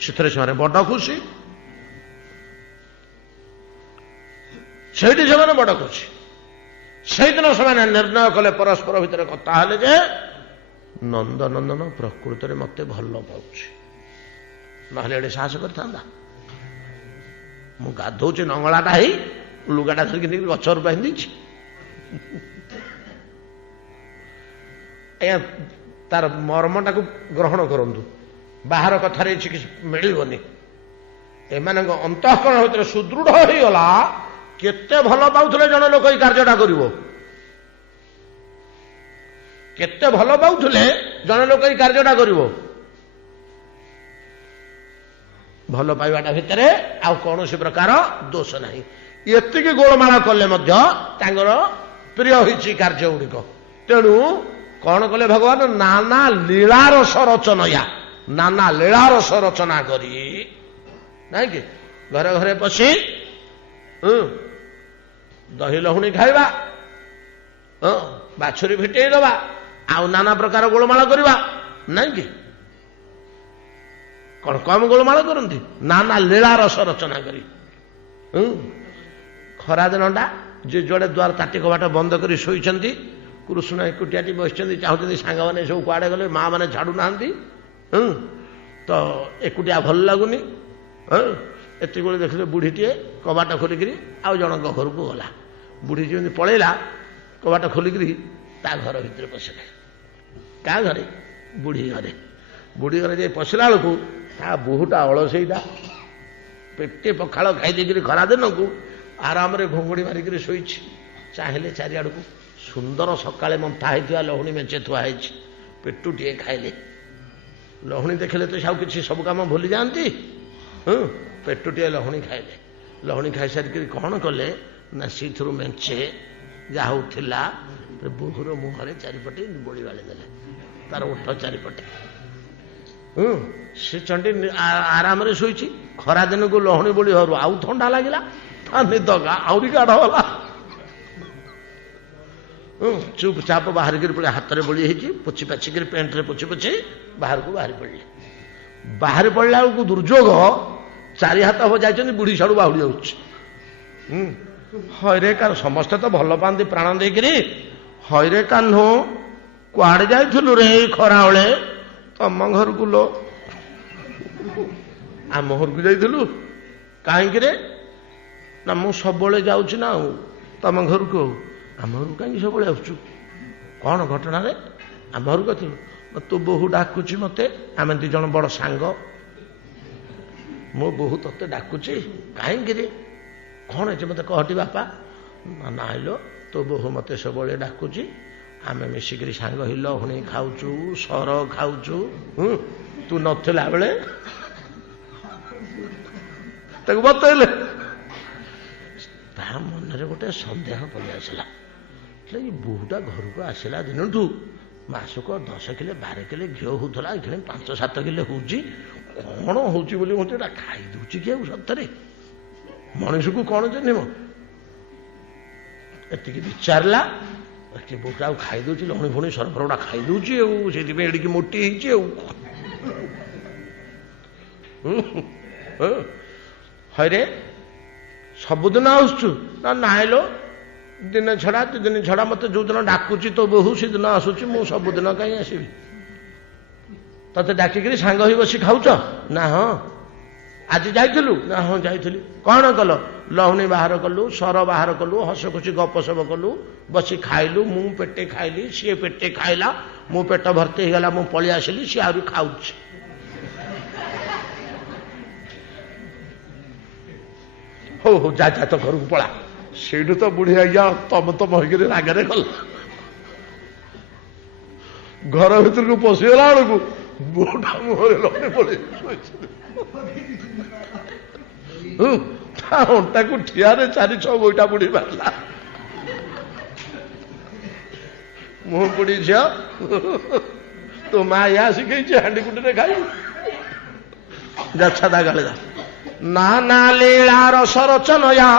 से बड़ खुशी से बड़ खुशी से दिन से निर्णय कले परस्पर भितर कथा हेले जे नंदनंदन प्रकृत में मत भल पाऊँ ना साहस करता मु गाधौचे नंगलाटा ही लुगाटा धरिक गचर बांधी तार मर्मटा को ग्रहण करंतु बाहर कथार मिलनी एम अंतःकरण भर सुदृढ़ हो गला केते भल पाउथले जन लोक ये कार्यटा करिवो केते भल पाउथले जन लोक ये कार्यटा करिवो भल पाइबाटा भितर आउ कौन प्रकार दोष नहीं एतिकी गोलमाल कले मध्य तांगर प्रिय होइछि कार्य गुड़िक तेणु कौन कले भगवान नाना लीलारस रचनया नाना लीलारस रचना करी नहीं कि घरे घरे पशि दही लहुणी खाइबा बाछुरी भिटेई दबा आउ नाना प्रकार गोलमाल करवा नहीं कि कौन कम गोलमाल करती नाना लीला रस रचना करी खरा दिनटा जे जोड़े द्वार ताटी कबाट बंद कर शोइछंती कृष्ण एकुटिया बसि चाहते सांग मैंने सब कुआड़े गले माँ मैंने छाड़ू ना तो एकुटिया भल लगुनि एत देखते बुढ़ीटे कबाट खोलिक आउ जनक घर को गला बुढ़ी जमी पलैला कबाट खोलिक ता घर भितर पशिला क्या घरे बुढ़ी घरे बुढ़ी घरे जाए पशिला बेलू ता बहुटा अलसईटा पेटे पखाड़ खाई खरा दिन को आराम घुंगुड़ी मारिक शोई चाहे चारिआड़ को सुंदर सकाଳେ मंथा होता लहुणी मेचे थुआई पेटुटे खाइले लहुणी देखले तो सब किसी सब कम भूली जाती पेटुटे लहुणी खाइले लहुणी खाई सारिक कौन कले ना सी मेचे जहा होता बोहूर मुहरे चारिपटे बोली बाड़ी देले तार उठ चारिपटे से चंडी आराम शोई खरा दिन को लहुणी बोली हरु आउ थंडा लगिला निद आहरी गाढ़ गला चुपचाप बाहर पड़े हाथ में बोली पोछि पाचिक पेंट रे पोछि पोछि बाहर को बाहरी पड़े बाहर पड़ला बेलू दुर्योग चारि हाथ हम जाइए बुढ़ी साड़ू बाहुड़ी जाऊँ हईरे का समस्ते तो भल पाती प्राण देकर हईरे कान्हू कुआड़े जाइलु रे खरा बेले ତମ ଘରକୁ लो ଆମ ଘରକୁ ଯାଇଥିଲୁ କାହିଁକିରେ ନା ମୁଁ ସବୁବେଳେ ଯାଉଛି ନା ଆଉ ତମ ଘରକୁ ଆଉ ଆମ ଘରକୁ କାହିଁକି ସବୁବେଳେ ଆସୁଛୁ କଣ ଘଟଣାରେ ଆମ ଘରକୁ ଆସିଥିଲୁ ତୋ ବୋହୂ ଡାକୁଛି ମତେ ଆମେ ଦି ଜଣ ବଡ ସାଙ୍ଗ ମୋ ବୋହୂ ତତେ ଡାକୁଛି କାହିଁକିରେ କଣ ଅଛି ମତେ କହଟି ବାପା ନାଇଲୋ ତୋ ବୋହୂ ମତେ ସବୁବେଳେ ଡାକୁଛି ଆମେ ମିଶିକିରି ସାଙ୍ଗ ହେଇ ଲହୁଣୀ ଖାଉଛୁ ସର ଖାଉଛୁ ତୁ ନଥିଲା ବେଳେ ତାକୁ ବତେଇଲେ ତାର ମନରେ ଗୋଟେ ସନ୍ଦେହ ପଳେଇ ଆସିଲା ଏଇ ବୋହୂଟା ଘରକୁ ଆସିଲା ଦିନଠୁ ମାସକୁ 10 କିଲୋ 12 କିଲୋ ଘିଅ ହଉଥିଲା ଏখানে 5-7 କିଲୋ ହଉଛି କଣ ହଉଛି ବୋଲି ମତେ ଏଟା ଖାଇ ଦଉଛି କି ଆଉ ସତରେ ମଣିଷକୁ କଣ ଜାଣିବ ଏତିକି ବିଚାରଲା କି ବୋହୂଟା ଆଉ ଖାଇ ଦଉଛି ଲହୁଣୀ ଫୁଣି ସରଫର ଗୁଡା ଖାଇ ଦଉଛି ଆଉ ସେଥିପାଇଁ ଏଡ଼ିକି ମୋଟି ହେଇଛି ଆଉ ହଇରେ ସବୁଦିନ ଆସୁଛୁ ନା ନାଇଲୋ ଦିନେ ଛଡା 2 ଦିନ ଛଡା ମତେ ଯୋଉଦିନ ଡାକୁଛି ତୋ ବୋହୂ ସେଦିନ ଆସୁଛି ମୁଁ ସବୁଦିନ କାହିଁ ଆସିବି ତତେ ଡାକିକିରି ସାଙ୍ଗ ହେଇ ବସି ଖାଉଛ ନା ହଁ ଆଜି ଯାଇଥିଲୁ ନା ହଁ ଯାଇଥିଲି କଣ କଲ ଲହୁଣୀ ବାହାର କଲୁ ସର ବାହାର କଲୁ ହସ ଖୁସି ଗପସପ କଲୁ ବସି ଖାଇଲୁ ମୁଁ ପେଟେ ଖାଇଲି ସିଏ ପେଟେ ଖାଇଲା ମୁଁ ପେଟ ଭର୍ତ୍ତି ହେଇଗଲା ମୁଁ ପଳେଇ ଆସିଲି ସିଏ ଆହୁରି ଖାଉଛି ହଉ ହଉ ଯା ଯା ତ ଘରକୁ ପଳା ସେଇଠୁ ତ ବୁଢୀ ଆଜ୍ଞା ତମ ହେଇକିରି ରାଗରେ ଗଲା ଘର ଭିତରକୁ ପଶିଗଲା ବେଳକୁ ବୋହୂଟା ମୁହଁରେ ଲହୁଣୀ ପଳେଇ ତା ଅଣ୍ଟାକୁ ଠିଆରେ 4-6 ଗୋଇଠା ବୁଢୀ ବାହାରିଲା ମୁହଁ ବୁଢୀ ଝିଅ ତୋ ମା ୟା ଶିଖେଇଛି ହାଣ୍ଡି କୁଟିରେ ଖାଇବୁ ଯା ଛାଦା ଗାଳେ ଯା ନା ନା ଲୀଳା ରସ ରଚନୟା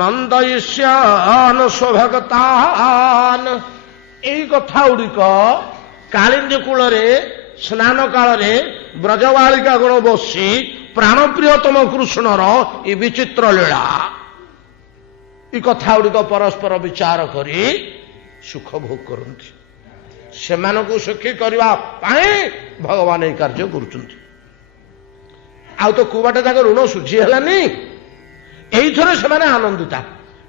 ନନ୍ଦ ଈଶ୍ୟାନ ସ୍ୱଭଗତାନ ଏଇ କଥା ଗୁଡ଼ିକ କାଳିନ୍ଦୀ କୂଳରେ ସ୍ନାନ କାଳରେ ବ୍ରଜବାଳିକା ଗଣ ବସି ପ୍ରାଣପ୍ରିୟତମ କୃଷ୍ଣର ଏ ବିଚିତ୍ର ଲୀଳା ଏ କଥା ଗୁଡ଼ିକ ପରସ୍ପର ବିଚାର କରି ସୁଖ ଭୋଗ କରନ୍ତି ସେମାନଙ୍କୁ ସୁଖୀ କରିବା ପାଇଁ ଭଗବାନ ଏହି କାର୍ଯ୍ୟ କରୁଛନ୍ତି ଆଉ ତ କୁବାଟେ ତାଙ୍କ ଋଣ ଶୁଝି ହେଲାନି ଏଇଥରେ ସେମାନେ ଆନନ୍ଦିତା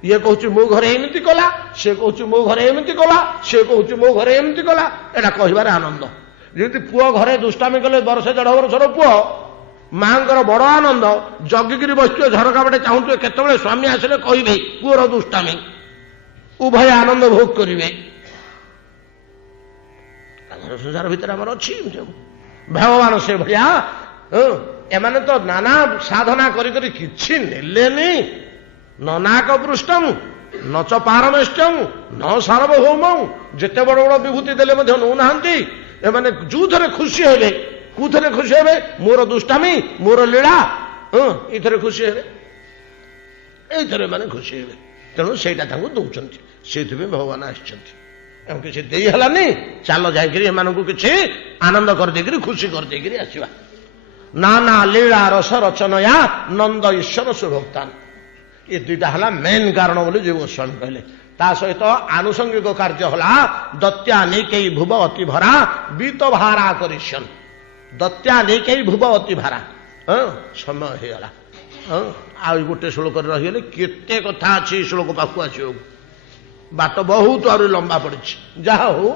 ଇଏ କହୁଛି ମୋ ଘରେ ଏମିତି କଲା ସେ କହୁଛି ମୋ ଘରେ ଏମିତି କଲା ସେ କହୁଛି ମୋ ଘରେ ଏମିତି କଲା ଏଟା କହିବାରେ ଆନନ୍ଦ ଯେମିତି ପୁଅ ଘରେ ଦୁଷ୍ଟାମି କଲେ ବର୍ଷେ 1.5 ବର୍ଷର ପୁଅ ମାଙ୍କର ବଡ ଆନନ୍ଦ ଜଗିକିରି ବସିଥିବେ ଝରକା ବାଟେ ଚାହୁଁଥିବେ କେତେବେଳେ ସ୍ୱାମୀ ଆସିଲେ କହିବେ ପୁଅର ଦୁଷ୍ଟାମି ଉଭୟ ଆନନ୍ଦ ଭୋଗ କରିବେ ଘର ସଂସାର ଭିତରେ ଆମର ଅଛି ଭଗବାନ ସେ ଭଳିଆ ଏମାନେ ତ ନାନା ସାଧନା କରି କରି କିଛି ନେଲେନି ନନାକ ପୃଷ୍ଠମ ନଚ ପାରମେଷ୍ଟମ ନ ସାର୍ବଭୌମ ଯେତେ ବଡ ବଡ ବିଭୂତି ଦେଲେ ମଧ୍ୟ ନେଉନାହାନ୍ତି ଏମାନେ ଯୋଉଥରେ ଖୁସି ହେବେ କୋଉଥରେ ଖୁସି ହେବେ ମୋର ଦୁଷ୍ଟାମି ମୋର ଲୀଳା ଏଇଥରେ ଖୁସି ହେବେ ଏଇଥରେ ଏମାନେ ଖୁସି ହେବେ ତେଣୁ ସେଇଟା ତାଙ୍କୁ ଦଉଛନ୍ତି ସେଇଥିପାଇଁ ଭଗବାନ ଆସିଛନ୍ତି ଏମିତି କିଛି ଦେଇ ହେଲାନି ଚାଲ ଯାଇକିରି ଏମାନଙ୍କୁ କିଛି ଆନନ୍ଦ କରିଦେଇକିରି ଖୁସି କରିଦେଇକିରି ଆସିବା ନା ନା ଲୀଳା ରସ ରଚନୟା ନନ୍ଦ ଈଶ୍ୱର ସୁଭକ୍ତାନ ଏ ଦୁଇଟା ହେଲା ମେନ୍ କାରଣ ବୋଲି ଯୋଗ ଗୋସ୍ୱାମୀ କହିଲେ ତା ସହିତ ଆନୁଷଙ୍ଗିକ କାର୍ଯ୍ୟ ହେଲା ଦତ୍ୟା ନେଇକେଇ ଭୁବ ଅତି ଭରା ବିତ ଭାରା କରିଛନ୍ ଦତ୍ୟା ନେଇକେଇ ଭୁବ ଅତି ଭାରା ସମୟ ହେଇଗଲା ଆଉ ଗୋଟେ ଶ୍ଲୋକରେ ରହିଗଲେ କେତେ କଥା ଅଛି ଶ୍ଲୋକ ପାଖକୁ ଆସିବାକୁ ବାଟ ବହୁତ ଆହୁରି ଲମ୍ବା ପଡିଛି ଯାହା ହଉ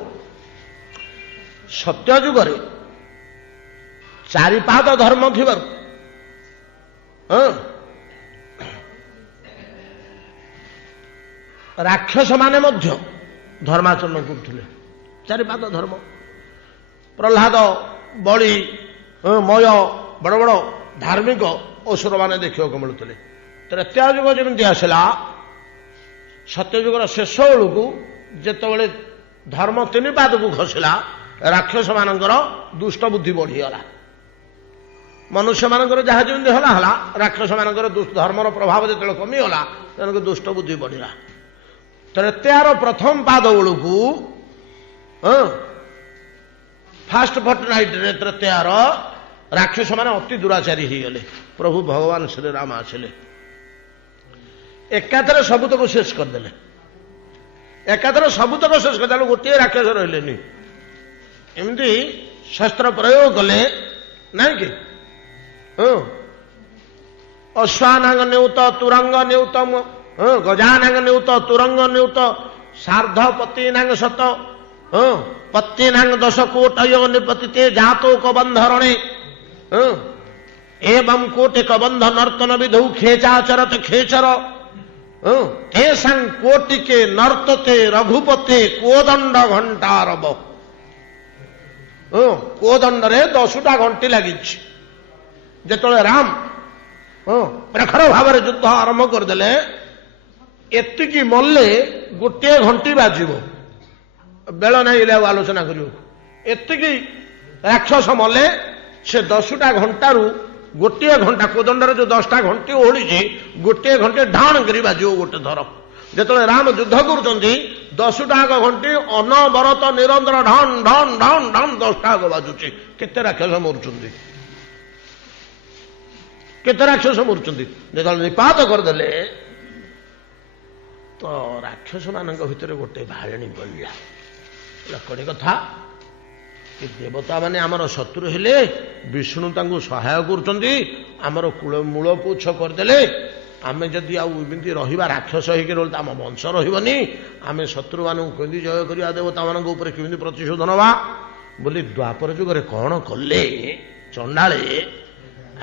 ସତ୍ୟ ଯୁଗରେ 4 ପାଦ ଧର୍ମ ଥିବାରୁ ରାକ୍ଷସ ମାନେ ମଧ୍ୟ ଧର୍ମାଚରଣ କରୁଥିଲେ 4 ପାଦ ଧର୍ମ ପ୍ରହ୍ଲାଦ ବଳି ମୟ ବଡ ବଡ ଧାର୍ମିକ ଅସୁର ମାନେ ଦେଖିବାକୁ ମିଳୁଥିଲେ ତ୍ରେତୟା ଯୁଗ ଯେମିତି ଆସିଲା ସତ୍ୟଯୁଗର ଶେଷ ବେଳକୁ ଯେତେବେଳେ ଧର୍ମ 3 ପାଦକୁ ଖସିଲା ରାକ୍ଷସ ମାନଙ୍କର ଦୁଷ୍ଟ ବୁଦ୍ଧି ବଢିଗଲା ମନୁଷ୍ୟମାନଙ୍କର ଯାହା ଯେମିତି ହେଲା ହେଲା ରାକ୍ଷସ ମାନଙ୍କର ଧର୍ମର ପ୍ରଭାବ ଯେତେବେଳେ କମିଗଲା ସେମାନଙ୍କ ଦୁଷ୍ଟ ବୁଦ୍ଧି ବଢିଲା ତ୍ରେତୟାର ପ୍ରଥମ ପାଦ ବେଳକୁ ଫାଷ୍ଟ ଫର୍ଟନାଇଟରେ ତ୍ରେତୟାର ରାକ୍ଷସ ମାନେ ଅତି ଦୁରାଚାରୀ ହେଇଗଲେ ପ୍ରଭୁ ଭଗବାନ ଶ୍ରୀରାମ ଆସିଲେ ଏକାଥରେ ସବୁତକ ଶେଷ କରିଦେଲେ ଏକାଥରେ ସବୁତକ ଶେଷ କରିଦେଲେ ଗୋଟିଏ ରାକ୍ଷସ ରହିଲେନି ଏମିତି शस्त्र प्रयोग कले नाई कि अश्वानांग न्यूत तुरंग न्यूत गजानांग न्यूत तुरंग न्यूत सार्ध पत्नीनांग शत पत्नीनांग 10 कोटयो निपतिते जातो कबंधरणे एवं कोटि कबंध नर्तन विधौ खेचाचरत खेचर तेषां कोटि के नर्तते रघुपते कोदंड घंटारब कोदंड रे 10टा घंटी लगी जेतले राम प्रखर भाव युद्ध आरंभ करदे एतिकी मल्ले गोटे घंटी बाजिब बेल नहीं आलोचना कर एतिकी राक्षस मल्ले से 10टा घंटारू गोटे घंटा कोदंडर जो 10टा घंटी ओढ़ी गोटे घंटे ढाण कर बाजिब गोटे थर जिते राम युद्ध कर 10टा घंटी अनवरत निरंतर ढाण ढाण ढाण ढाण 10टा बाजुची केते राक्षस मरुचंदी केते राक्षस मरुचंदी जो निपात करदे तो राक्षस मान भितर गोटे भारिणी बढ़ला कड़े कथा कि देवता माने आमर शत्रु हेले विष्णु तांको सहाय करुचंदी आमर कूल मूल पोछ करदे आमे जदि आमती रहा राक्षस होकर आम वंश रही आम शत्रु मानू केमी जय करा देवता मान केमी प्रतिशोध नवा बोली द्वापर जुगे कौन कले चंडाले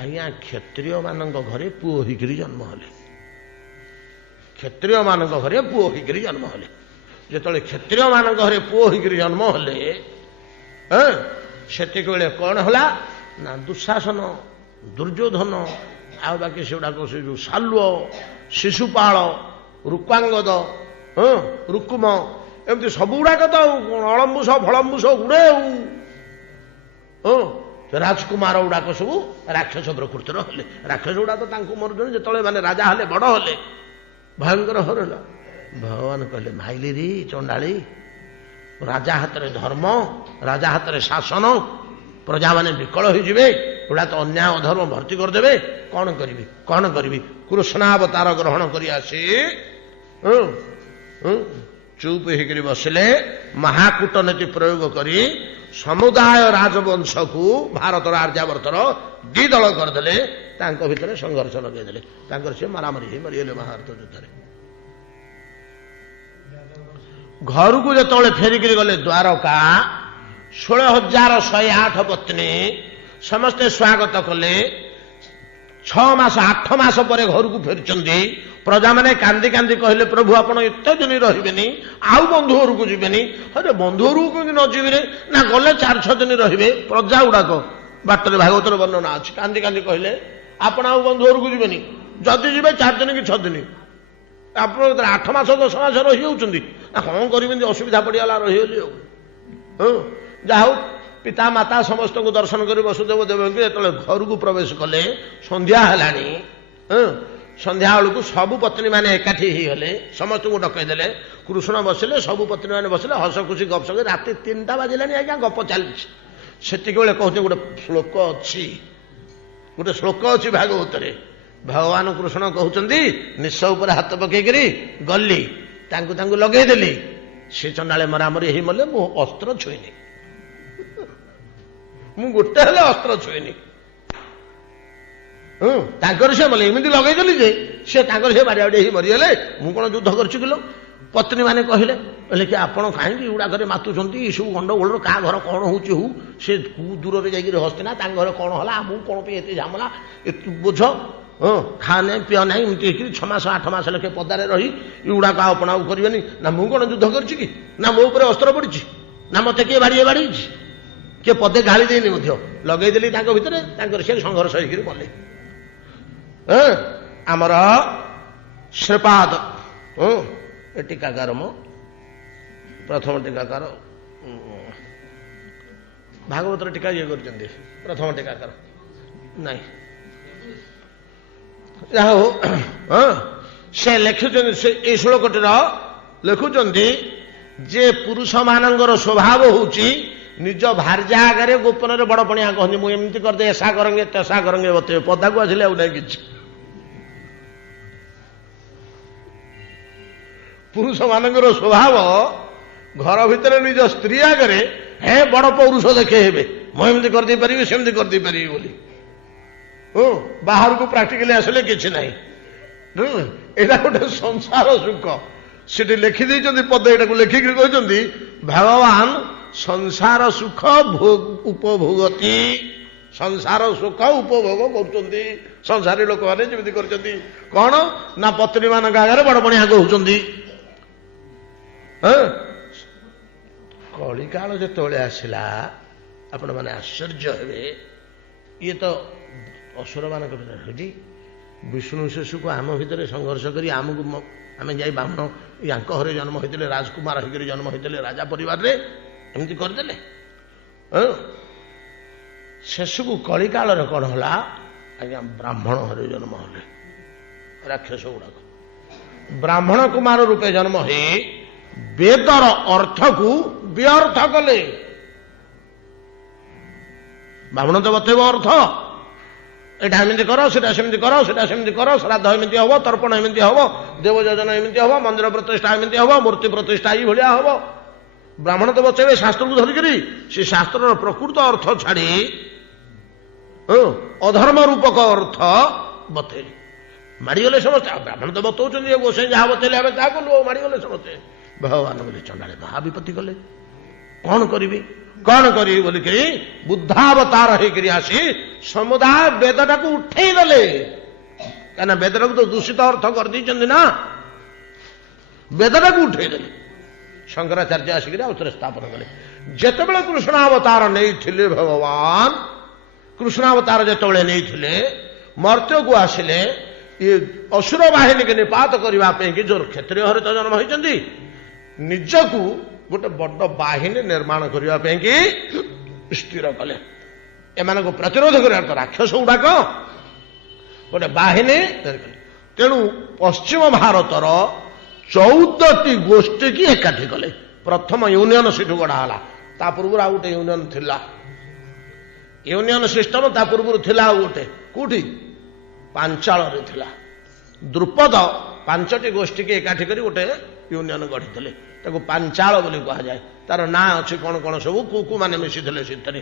आज्ञा क्षत्रिय मान घरे पुओ होकर जन्म हेले क्षत्रिय मान घरे पुओ होकर जन्म हेले जिते क्षत्रिय मान घरे पुओ होकर जन्म हेले से कौन है ना दुशासन दुर्योधन आ बाकी से गुड़ाक से जो सालुओ शिशुपाल रुक्वांगद रुकुम एमती सब गुड़ाक तो अलम्बुष फलम्बुष गुड़े राजकुमार गुड़ाक सब राक्षस प्रकृतिर हेले राक्षस गुड़ा तो मरुन जो मैंने राजा हेले बड़ हेले भयंकर हरला भगवान कहले माइली री चंडाली राजा हाथ में धर्म राजा हाथ में शासन प्रजा माने विकल होइजिबे गुड़ा तो अन्याय अधर्म भर्ती करदे कौन करी कृष्णावतार ग्रहण करी आसी चुप होकर बसिले महाकूटनीति प्रयोग करी समुदाय राजवंश को भारत आर्यावर्तर दी दल करदे भितर संघर्ष लगेदे से मारामारी मरीगले महाभारत युद्ध घर को जो फेरिक गले द्वारका 16,108 पत्नी समस्ते स्वागत कले 6 मास 8 मास पर घर को फेरी प्रजा मैंने कांदी कांदी कहले प्रभु आपण एत दिन रही आउ बंधु घर को जीवेनी अरे बंधु घर को न जीवे ना गले 4-6 दिन रे प्रजा गुड़ाक बाटर भागवतर वर्णना अच्छी कांदी कांदी कहले आपण आउ बंधु घर को जीवेनी जदि जी 4 दिन कि 6 दिन आप 8 मास 10 मास रही होती ना कौन करें असुविधा पड़गला रहीगली जाऊ पिता माता समस्त को दर्शन कर वसुदेव देवकी जो घर को प्रवेश कले संध्या है संध्या बेलू सबू पत्नी मैंने एकाठी होगले समस्त को डकईदे कृष्ण बसिले सबू पत्नी मैंने बसिले हस खुशी गपसप राति 3टा बाजिलानी आज्ञा गप चली से कहते गोटे श्लोक अच्छी गोटे श्लोक अच्छी भागवत भगवान कृष्ण कहते निश उपर हाथ पकईकरी गली लगेदेली सी चंडाले मरामरी ही मले मु अस्त्र छुईनी मु गोटे हेले अस्त्र छुईनी से मले एमती लगेदेली जे से मारियाड़ी ही मरीगले मु कौन युद्ध करछि किलो पत्नी माने कहले कि आपण कहीं गुड़ाक मातुंट ये सब गंडगोल क्या घर कौन हो से दूर से जाकर हस्तना घर कौन है आमको कौन पे झमेला बुझ खाने पीओ ना एमती 6 मास 8 मास लेखे पदारे रही युड़ाक अपना करेनि ना मु कौन युद्ध करछि कि ना मो ऊपर अस्त्र पड़ी ना मत किए बाड़ी बाड़ी किए पदे गाली देनी लगेदेली भितर से संघर्ष होकर मले आमर श्रीपाद टीकाकार मो प्रथम टीकाकार भागवतर टीका ये कर प्रथम टीकाकार नाई से लिखुं से श्लोकटर लिखुंट जे पुरुष मानकर स्वभाव होची निज भार्या आगे गोपन बड़ पणिया कहते मुझे एमती करदे ऐसा करेंगे तेसा करेंगे बते पदा को आसिले आउ कि पुरुष मानकर स्वभाव घर भितर निज स्त्री आगे हे बड़ पौरुष देखे हेबे ମୁଁ ଏମିତି କରିଦେଇ ପାରିବି ସେମିତି କରିଦେଇ ପାରିବି ବୋଲି। ବାହାରକୁ ପ୍ରାକ୍ଟିକାଲି ଆସିଲେ କିଛି ନାହିଁ। ଏଇଟା ଗୋଟେ ସଂସାର ସୁଖ। ସେଠି ଲେଖିଦେଇଛନ୍ତି ପଦ, ଏଟାକୁ ଲେଖିକିରି କହିଛନ୍ତି ଭଗବାନ ସଂସାର ସୁଖ ଉପଭୋଗତି। ସଂସାର ସୁଖ ଉପଭୋଗ କରୁଛନ୍ତି ସଂସାରୀ ଲୋକମାନେ। ଯେମିତି କରିଛନ୍ତି କଣ ନା ପତ୍ନୀ ମାନଙ୍କ ଆଗରେ ବଡ ବଣିଆ କହୁଛନ୍ତି। କଳିକାଳ ଯେତେବେଳେ ଆସିଲା ଆପଣ ମାନେ ଆଶ୍ଚର୍ଯ୍ୟ ହେବେ। ଇଏ ତ ଅସୁର ମାନଙ୍କର ହେଠି ବିଷ୍ଣୁ ଶିଶୁକୁ ଆମ ଭିତରେ ସଂଘର୍ଷ କରି ଆମକୁ ଆମେ ଯାଇ ବ୍ରାହ୍ମଣ ୟାଙ୍କ ଘରେ ଜନ୍ମ ହୋଇଥିଲେ, ରାଜକୁମାର ହେଇକରି ଜନ୍ମ ହୋଇଥିଲେ ରାଜା ପରିବାରରେ, ଏମିତି କରିଦେଲେ। ଶେଷକୁ କଳିକାଳରେ କଣ ହେଲା ଆଜ୍ଞା, ବ୍ରାହ୍ମଣ ଘରେ ଜନ୍ମ ହେଲେ ରାକ୍ଷସ ଗୁଡାକ। ବ୍ରାହ୍ମଣ କୁମାର ରୂପେ ଜନ୍ମ ହୋଇ ବେଦର ଅର୍ଥକୁ ବ୍ୟର୍ଥ କଲେ। ବ୍ରାହ୍ମଣ ତ ବତେଇବ ଅର୍ଥ, ଏଇଟା ଏମିତି କର, ସେଟା ସେମିତି କର, ସେଟା ସେମିତି କର, ଶ୍ରାଦ୍ଧ ଏମିତି ହବ, ତର୍ପଣ ଏମିତି ହବ, ଦେବ ଯୋଜନା ଏମିତି ହବ, ମନ୍ଦିର ପ୍ରତିଷ୍ଠା ଏମିତି ହବ, ମୂର୍ତ୍ତି ପ୍ରତିଷ୍ଠା ଏଇଭଳିଆ ହବ। ବ୍ରାହ୍ମଣ ତ ବଚେଇବେ ଶାସ୍ତ୍ରକୁ ଧରିକିରି। ସେ ଶାସ୍ତ୍ରର ପ୍ରକୃତ ଅର୍ଥ ଛାଡି ଅଧର୍ମ ରୂପକ ଅର୍ଥ ବତେଇଲେ। ମାଡ଼ିଗଲେ ସମସ୍ତେ। ବ୍ରାହ୍ମଣ ତ ବତଉଛନ୍ତି, ଗୋସାଇଁ ଯାହା ବତେଇଲେ ଆମେ ତାହା କଲୁ, ଆଉ ମାଡ଼ିଗଲେ ସମସ୍ତେ। ଭଗବାନ ବୋଲି ଚଣ୍ଡାଳେ ମହାବିପତ୍ତି କଲେ। କଣ କରିବି ବୋଲିକିରି ବୁଦ୍ଧାବତାର ହେଇକିରି ଆସି ସମୁଦାୟ ବେଦଟାକୁ ଉଠେଇ ଦେଲେ। କାହିଁକିନା ବେଦଟାକୁ ତ ଦୂଷିତ ଅର୍ଥ କରିଦେଇଛନ୍ତି ନା, ବେଦଟାକୁ ଉଠେଇ ଦେଲେ। ଶଙ୍କରାଚାର୍ଯ୍ୟ ଆସିକିରି ଆଉଥରେ ସ୍ଥାପନ କଲେ। ଯେତେବେଳେ କୃଷ୍ଣାବତାର ନେଇଥିଲେ ଭଗବାନ, କୃଷ୍ଣାବତାର ଯେତେବେଳେ ନେଇଥିଲେ ମର୍ତ୍ତ୍ୟକୁ ଆସିଲେ, ଇଏ ଅସୁର ବାହିନୀକି ନିପାତ କରିବା ପାଇଁ କି, ଯୋଉ କ୍ଷତ୍ରିୟ ଘରେ ତ ଜନ୍ମ ହୋଇଛନ୍ତି, ନିଜକୁ ଗୋଟେ ବଡ ବାହିନୀ ନିର୍ମାଣ କରିବା ପାଇଁ କି ସ୍ଥିର କଲେ। ଏମାନଙ୍କୁ ପ୍ରତିରୋଧ କରିବା ତ ରାକ୍ଷସ ଗୁଡାକ ଗୋଟେ ବାହିନୀ। ତେଣୁ ପଶ୍ଚିମ ଭାରତର 14ଟି ଗୋଷ୍ଠୀ କି ଏକାଠି କଲେ। ପ୍ରଥମ ୟୁନିୟନ ସେଠୁ ଗଢା ହେଲା। ତା ପୂର୍ବରୁ ଆଉ ଗୋଟେ ୟୁନିୟନ ଥିଲା, ୟୁନିୟନ ସିଷ୍ଟମ ତା ପୂର୍ବରୁ ଥିଲା ଆଉ ଗୋଟେ। କୋଉଠି? ପାଞ୍ଚାଳରେ ଥିଲା। ଦ୍ରୁପଦ 5ଟି ଗୋଷ୍ଠୀକି ଏକାଠି କରି ଗୋଟେ ୟୁନିୟନ ଗଢିଥିଲେ। ତାକୁ ପାଞ୍ଚାଳ ବୋଲି କୁହାଯାଏ। ତାର ନାଁ ଅଛି କଣ କଣ ସବୁ, କୋଉ ମାନେ ମିଶିଥିଲେ ସେଥିରେ।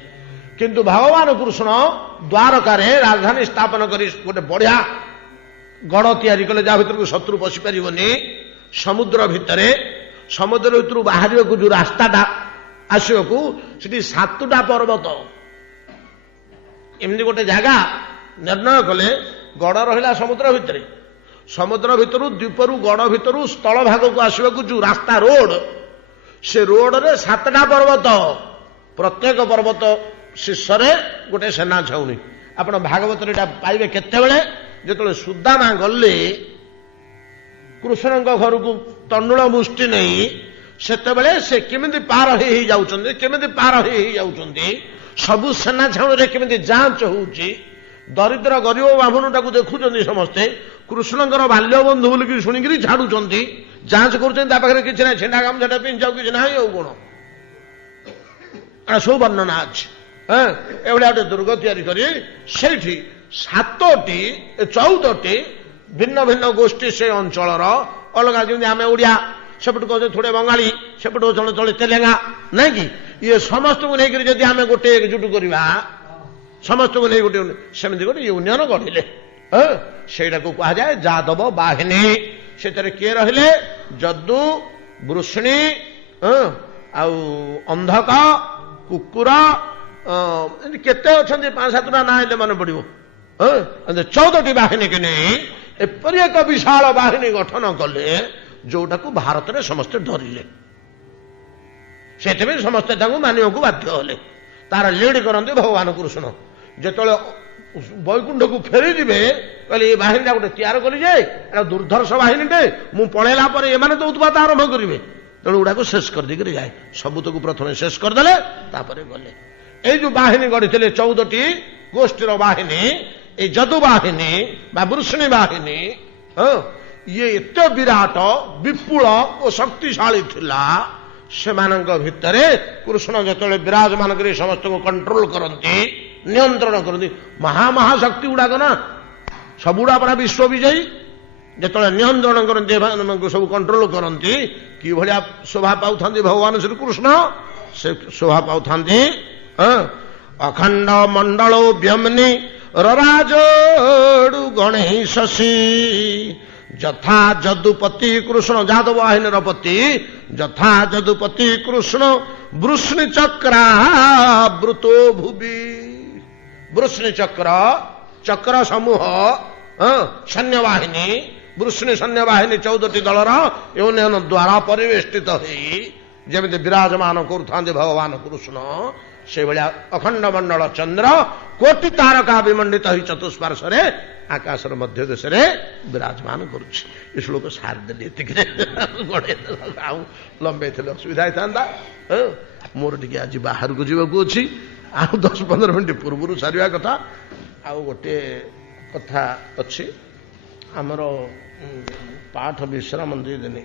କିନ୍ତୁ ଭଗବାନ କୃଷ୍ଣ ଦ୍ୱାରକାରେ ରାଜଧାନୀ ସ୍ଥାପନ କରି ଗୋଟେ ବଢିଆ ଗଡ଼ ତିଆରି କଲେ, ଯାହା ଭିତରକୁ ଶତ୍ରୁ ପଶି ପାରିବନି। ସମୁଦ୍ର ଭିତରେ, ସମୁଦ୍ର ଭିତରୁ ବାହାରିବାକୁ ଯୋଉ ରାସ୍ତାଟା ଆସିବାକୁ, ସେଠି 7ଟା ପର୍ବତ, ଏମିତି ଗୋଟେ ଜାଗା ନିର୍ଣ୍ଣୟ କଲେ। ଗଡ଼ ରହିଲା ସମୁଦ୍ର ଭିତରେ, ସମୁଦ୍ର ଭିତରୁ ଦ୍ୱୀପରୁ ଗଡ଼ ଭିତରୁ ସ୍ଥଳ ଭାଗକୁ ଆସିବାକୁ ଯୋଉ ରାସ୍ତା ରୋଡ, ସେ ରୋଡରେ 7ଟା ପର୍ବତ, ପ୍ରତ୍ୟେକ ପର୍ବତ ଶୀର୍ଷରେ ଗୋଟେ ସେନା ଛାଉଣୀ। ଆପଣ ଭାଗବତରେ ଏଟା ପାଇବେ କେତେବେଳେ, ଯେତେବେଳେ ସୁଦାମା ଗଲେ କୃଷ୍ଣଙ୍କ ଘରକୁ ତଣ୍ଡୁଳ ମୁଷ୍ଟି ନେଇ, ସେତେବେଳେ ସେ କେମିତି ପାର ହେଇ ଯାଉଛନ୍ତି, ସବୁ ସେନା ଛାଉଣୀରେ କେମିତି ଯାଞ୍ଚ ହଉଛି। ଦରିଦ୍ର ଗରିବ ବ୍ରାହ୍ମଣଟାକୁ ଦେଖୁଛନ୍ତି ସମସ୍ତେ, କୃଷ୍ଣଙ୍କର ବାଲ୍ୟ ବନ୍ଧୁ ବୋଲିକି ଶୁଣିକିରି ଛାଡୁଛନ୍ତି, ଯାଞ୍ଚ କରୁଛନ୍ତି। ତା ପାଖରେ କିଛି ନାହିଁ, ଛେଣ୍ଡା ଗାମୁଛାଟା ପିନ୍ଧିଯାଉ, କିଛି ନାହିଁ। ଆଉ କଣ ସବୁ ବର୍ଣ୍ଣନା ଅଛି। ଏଭଳିଆ ଗୋଟେ ଦୁର୍ଗ ତିଆରି କରି ସେଇଠି 14ଟି ଭିନ୍ନ ଭିନ୍ନ ଗୋଷ୍ଠୀ ସେ ଅଞ୍ଚଳର ଅଲଗା। ଯେମିତି ଆମେ ଓଡିଆ, ସେପଟୁ କହୁଛନ୍ତି ଥୋଡେ ବଙ୍ଗାଳୀ, ସେପଟୁ କହୁଛନ୍ତି ତେଲେଙ୍ଗା, ନାଇଁ କି? ଇଏ ସମସ୍ତଙ୍କୁ ନେଇକରି ଯଦି ଆମେ ଗୋଟେ ଏକଜୁଟ କରିବା, ସମସ୍ତଙ୍କୁ ନେଇ ଗୋଟେ ସେମିତି ଗୋଟେ ୟୁନିୟନ ଗଢିଲେ। ସେଇଟାକୁ କୁହାଯାଏ ଯାଦବ ବାହିନୀ। ସେଥିରେ କିଏ ରହିଲେ? ଯଦୁ, ବୃଷ୍ଣୀ, ଆଉ ଅନ୍ଧକ, କୁକୁର, କେତେ ଅଛନ୍ତି, 5-7ଟା ନାଁ ହେଲେ ମନେ ପଡିବ। 14ଟି ବାହିନୀକି ନେଇ ଏପରି ଏକ ବିଶାଳ ବାହିନୀ ଗଠନ କଲେ, ଯୋଉଟାକୁ ଭାରତରେ ସମସ୍ତେ ଧରିଲେ। ସେଥିପାଇଁ ସମସ୍ତେ ତାଙ୍କୁ ମାନିବାକୁ ବାଧ୍ୟ ହେଲେ। ତାର ଲିଡ୍ କରନ୍ତି ଭଗବାନ କୃଷ୍ଣ। ଯେତେବେଳେ ବୈକୁଣ୍ଠକୁ ଫେରିଯିବେ, କହିଲେ ଏ ବାହିନୀଟା ଗୋଟେ ତିଆର କଲି ଯେ, ଏଟା ଦୁର୍ଦ୍ଧର୍ଷ ବାହିନୀଟେ, ମୁଁ ପଳେଇଲା ପରେ ଏମାନେ ତ ଉତ୍ପାତ ଆରମ୍ଭ କରିବେ। ତେଣୁ ଗୁଡାକୁ ଶେଷ କରିଦେଇକିରି ଯାଏ। ସବୁତକୁ ପ୍ରଥମେ ଶେଷ କରିଦେଲେ, ତାପରେ ଗଲେ। ଏଇ ଯୋଉ ବାହିନୀ ଗଢିଥିଲେ 14ଟି ଗୋଷ୍ଠୀର ବାହିନୀ, এই যদু বাহিনী বা বୃଷ୍ণୀ ବାହିନୀ, ଇଏ ଏତେ ବିରାଟ, ବିପୁଳ ଓ ଶକ୍ତିଶାଳୀ ଥିଲା। ସେମାନଙ୍କ ଭିତରେ କୃଷ୍ଣ ଯେତେବେଳେ ବିରାଜମାନ କରି ସମସ୍ତଙ୍କୁ କଣ୍ଟ୍ରୋଲ କରନ୍ତି, ନିୟନ୍ତ୍ରଣ କରନ୍ତି, ମହାଶକ୍ତି ଗୁଡାକ ନା, ସବୁଗୁଡା ପୁରା ବିଶ୍ୱ ବିଜୟୀ। ଯେତେବେଳେ ନିୟନ୍ତ୍ରଣ କରନ୍ତି, ଏମାନଙ୍କୁ ସବୁ କଣ୍ଟ୍ରୋଲ କରନ୍ତି, କିଭଳିଆ ଶୋଭା ପାଉଥାନ୍ତି ଭଗବାନ ଶ୍ରୀକୃଷ୍ଣ। ସେ ଶୋଭା ପାଉଥାନ୍ତି ଅଖଣ୍ଡ ମଣ୍ଡଳ ବ୍ୟମନି ରରାଜୋଡୁ ଗଣେଇ ଶଶୀ ଯଥା ଯଦୁପତି କୃଷ୍ଣ ଯାଦବ ବାହିନୀର ପତି ଯଥା ଯଦୁପତି କୃଷ୍ଣ ବୃଷ୍ଣି ଚକ୍ରାବୃତୋ ଭୁବି ବୃଷ୍ଣି ଚକ୍ର ଚକ୍ର ସମୂହ ସୈନ୍ୟବାହିନୀ ବୃଷ୍ଣି ସୈନ୍ୟବାହିନୀ 14ଟି ଦଳର ୟୁନିୟନ ଦ୍ୱାରା ପରିବେଷ୍ଟିତ ହୋଇ ଯେମିତି ବିରାଜମାନ କରୁଥାନ୍ତି ଭଗବାନ କୃଷ୍ଣ ସେଭଳିଆ ଅଖଣ୍ଡ ମଣ୍ଡଳ ଚନ୍ଦ୍ର କୋଟି ତାରକା ବିମଣ୍ଡିତ ହୋଇ ଚତୁଷ୍ପାର୍ଶ୍ୱରେ ଆକାଶର ମଧ୍ୟ ଦେଶରେ ବିରାଜମାନ କରୁଛି। ଏ ଶ୍ଲୋକ ସାରିଦେଲି ଏତିକିରେ ଆଉ ଲମ୍ବେଇଥିଲେ ଅସୁବିଧା ହେଇଥାନ୍ତା। ମୋର ଟିକେ ଆଜି ବାହାରକୁ ଯିବାକୁ ଅଛି, ଆଉ 10-15 ମିନିଟ୍ ପୂର୍ବରୁ ସାରିବା କଥା। ଆଉ ଗୋଟିଏ କଥା ଅଛି, ଆମର ପାଠ ବିଶ୍ରାମ ଦେଇଦେନି।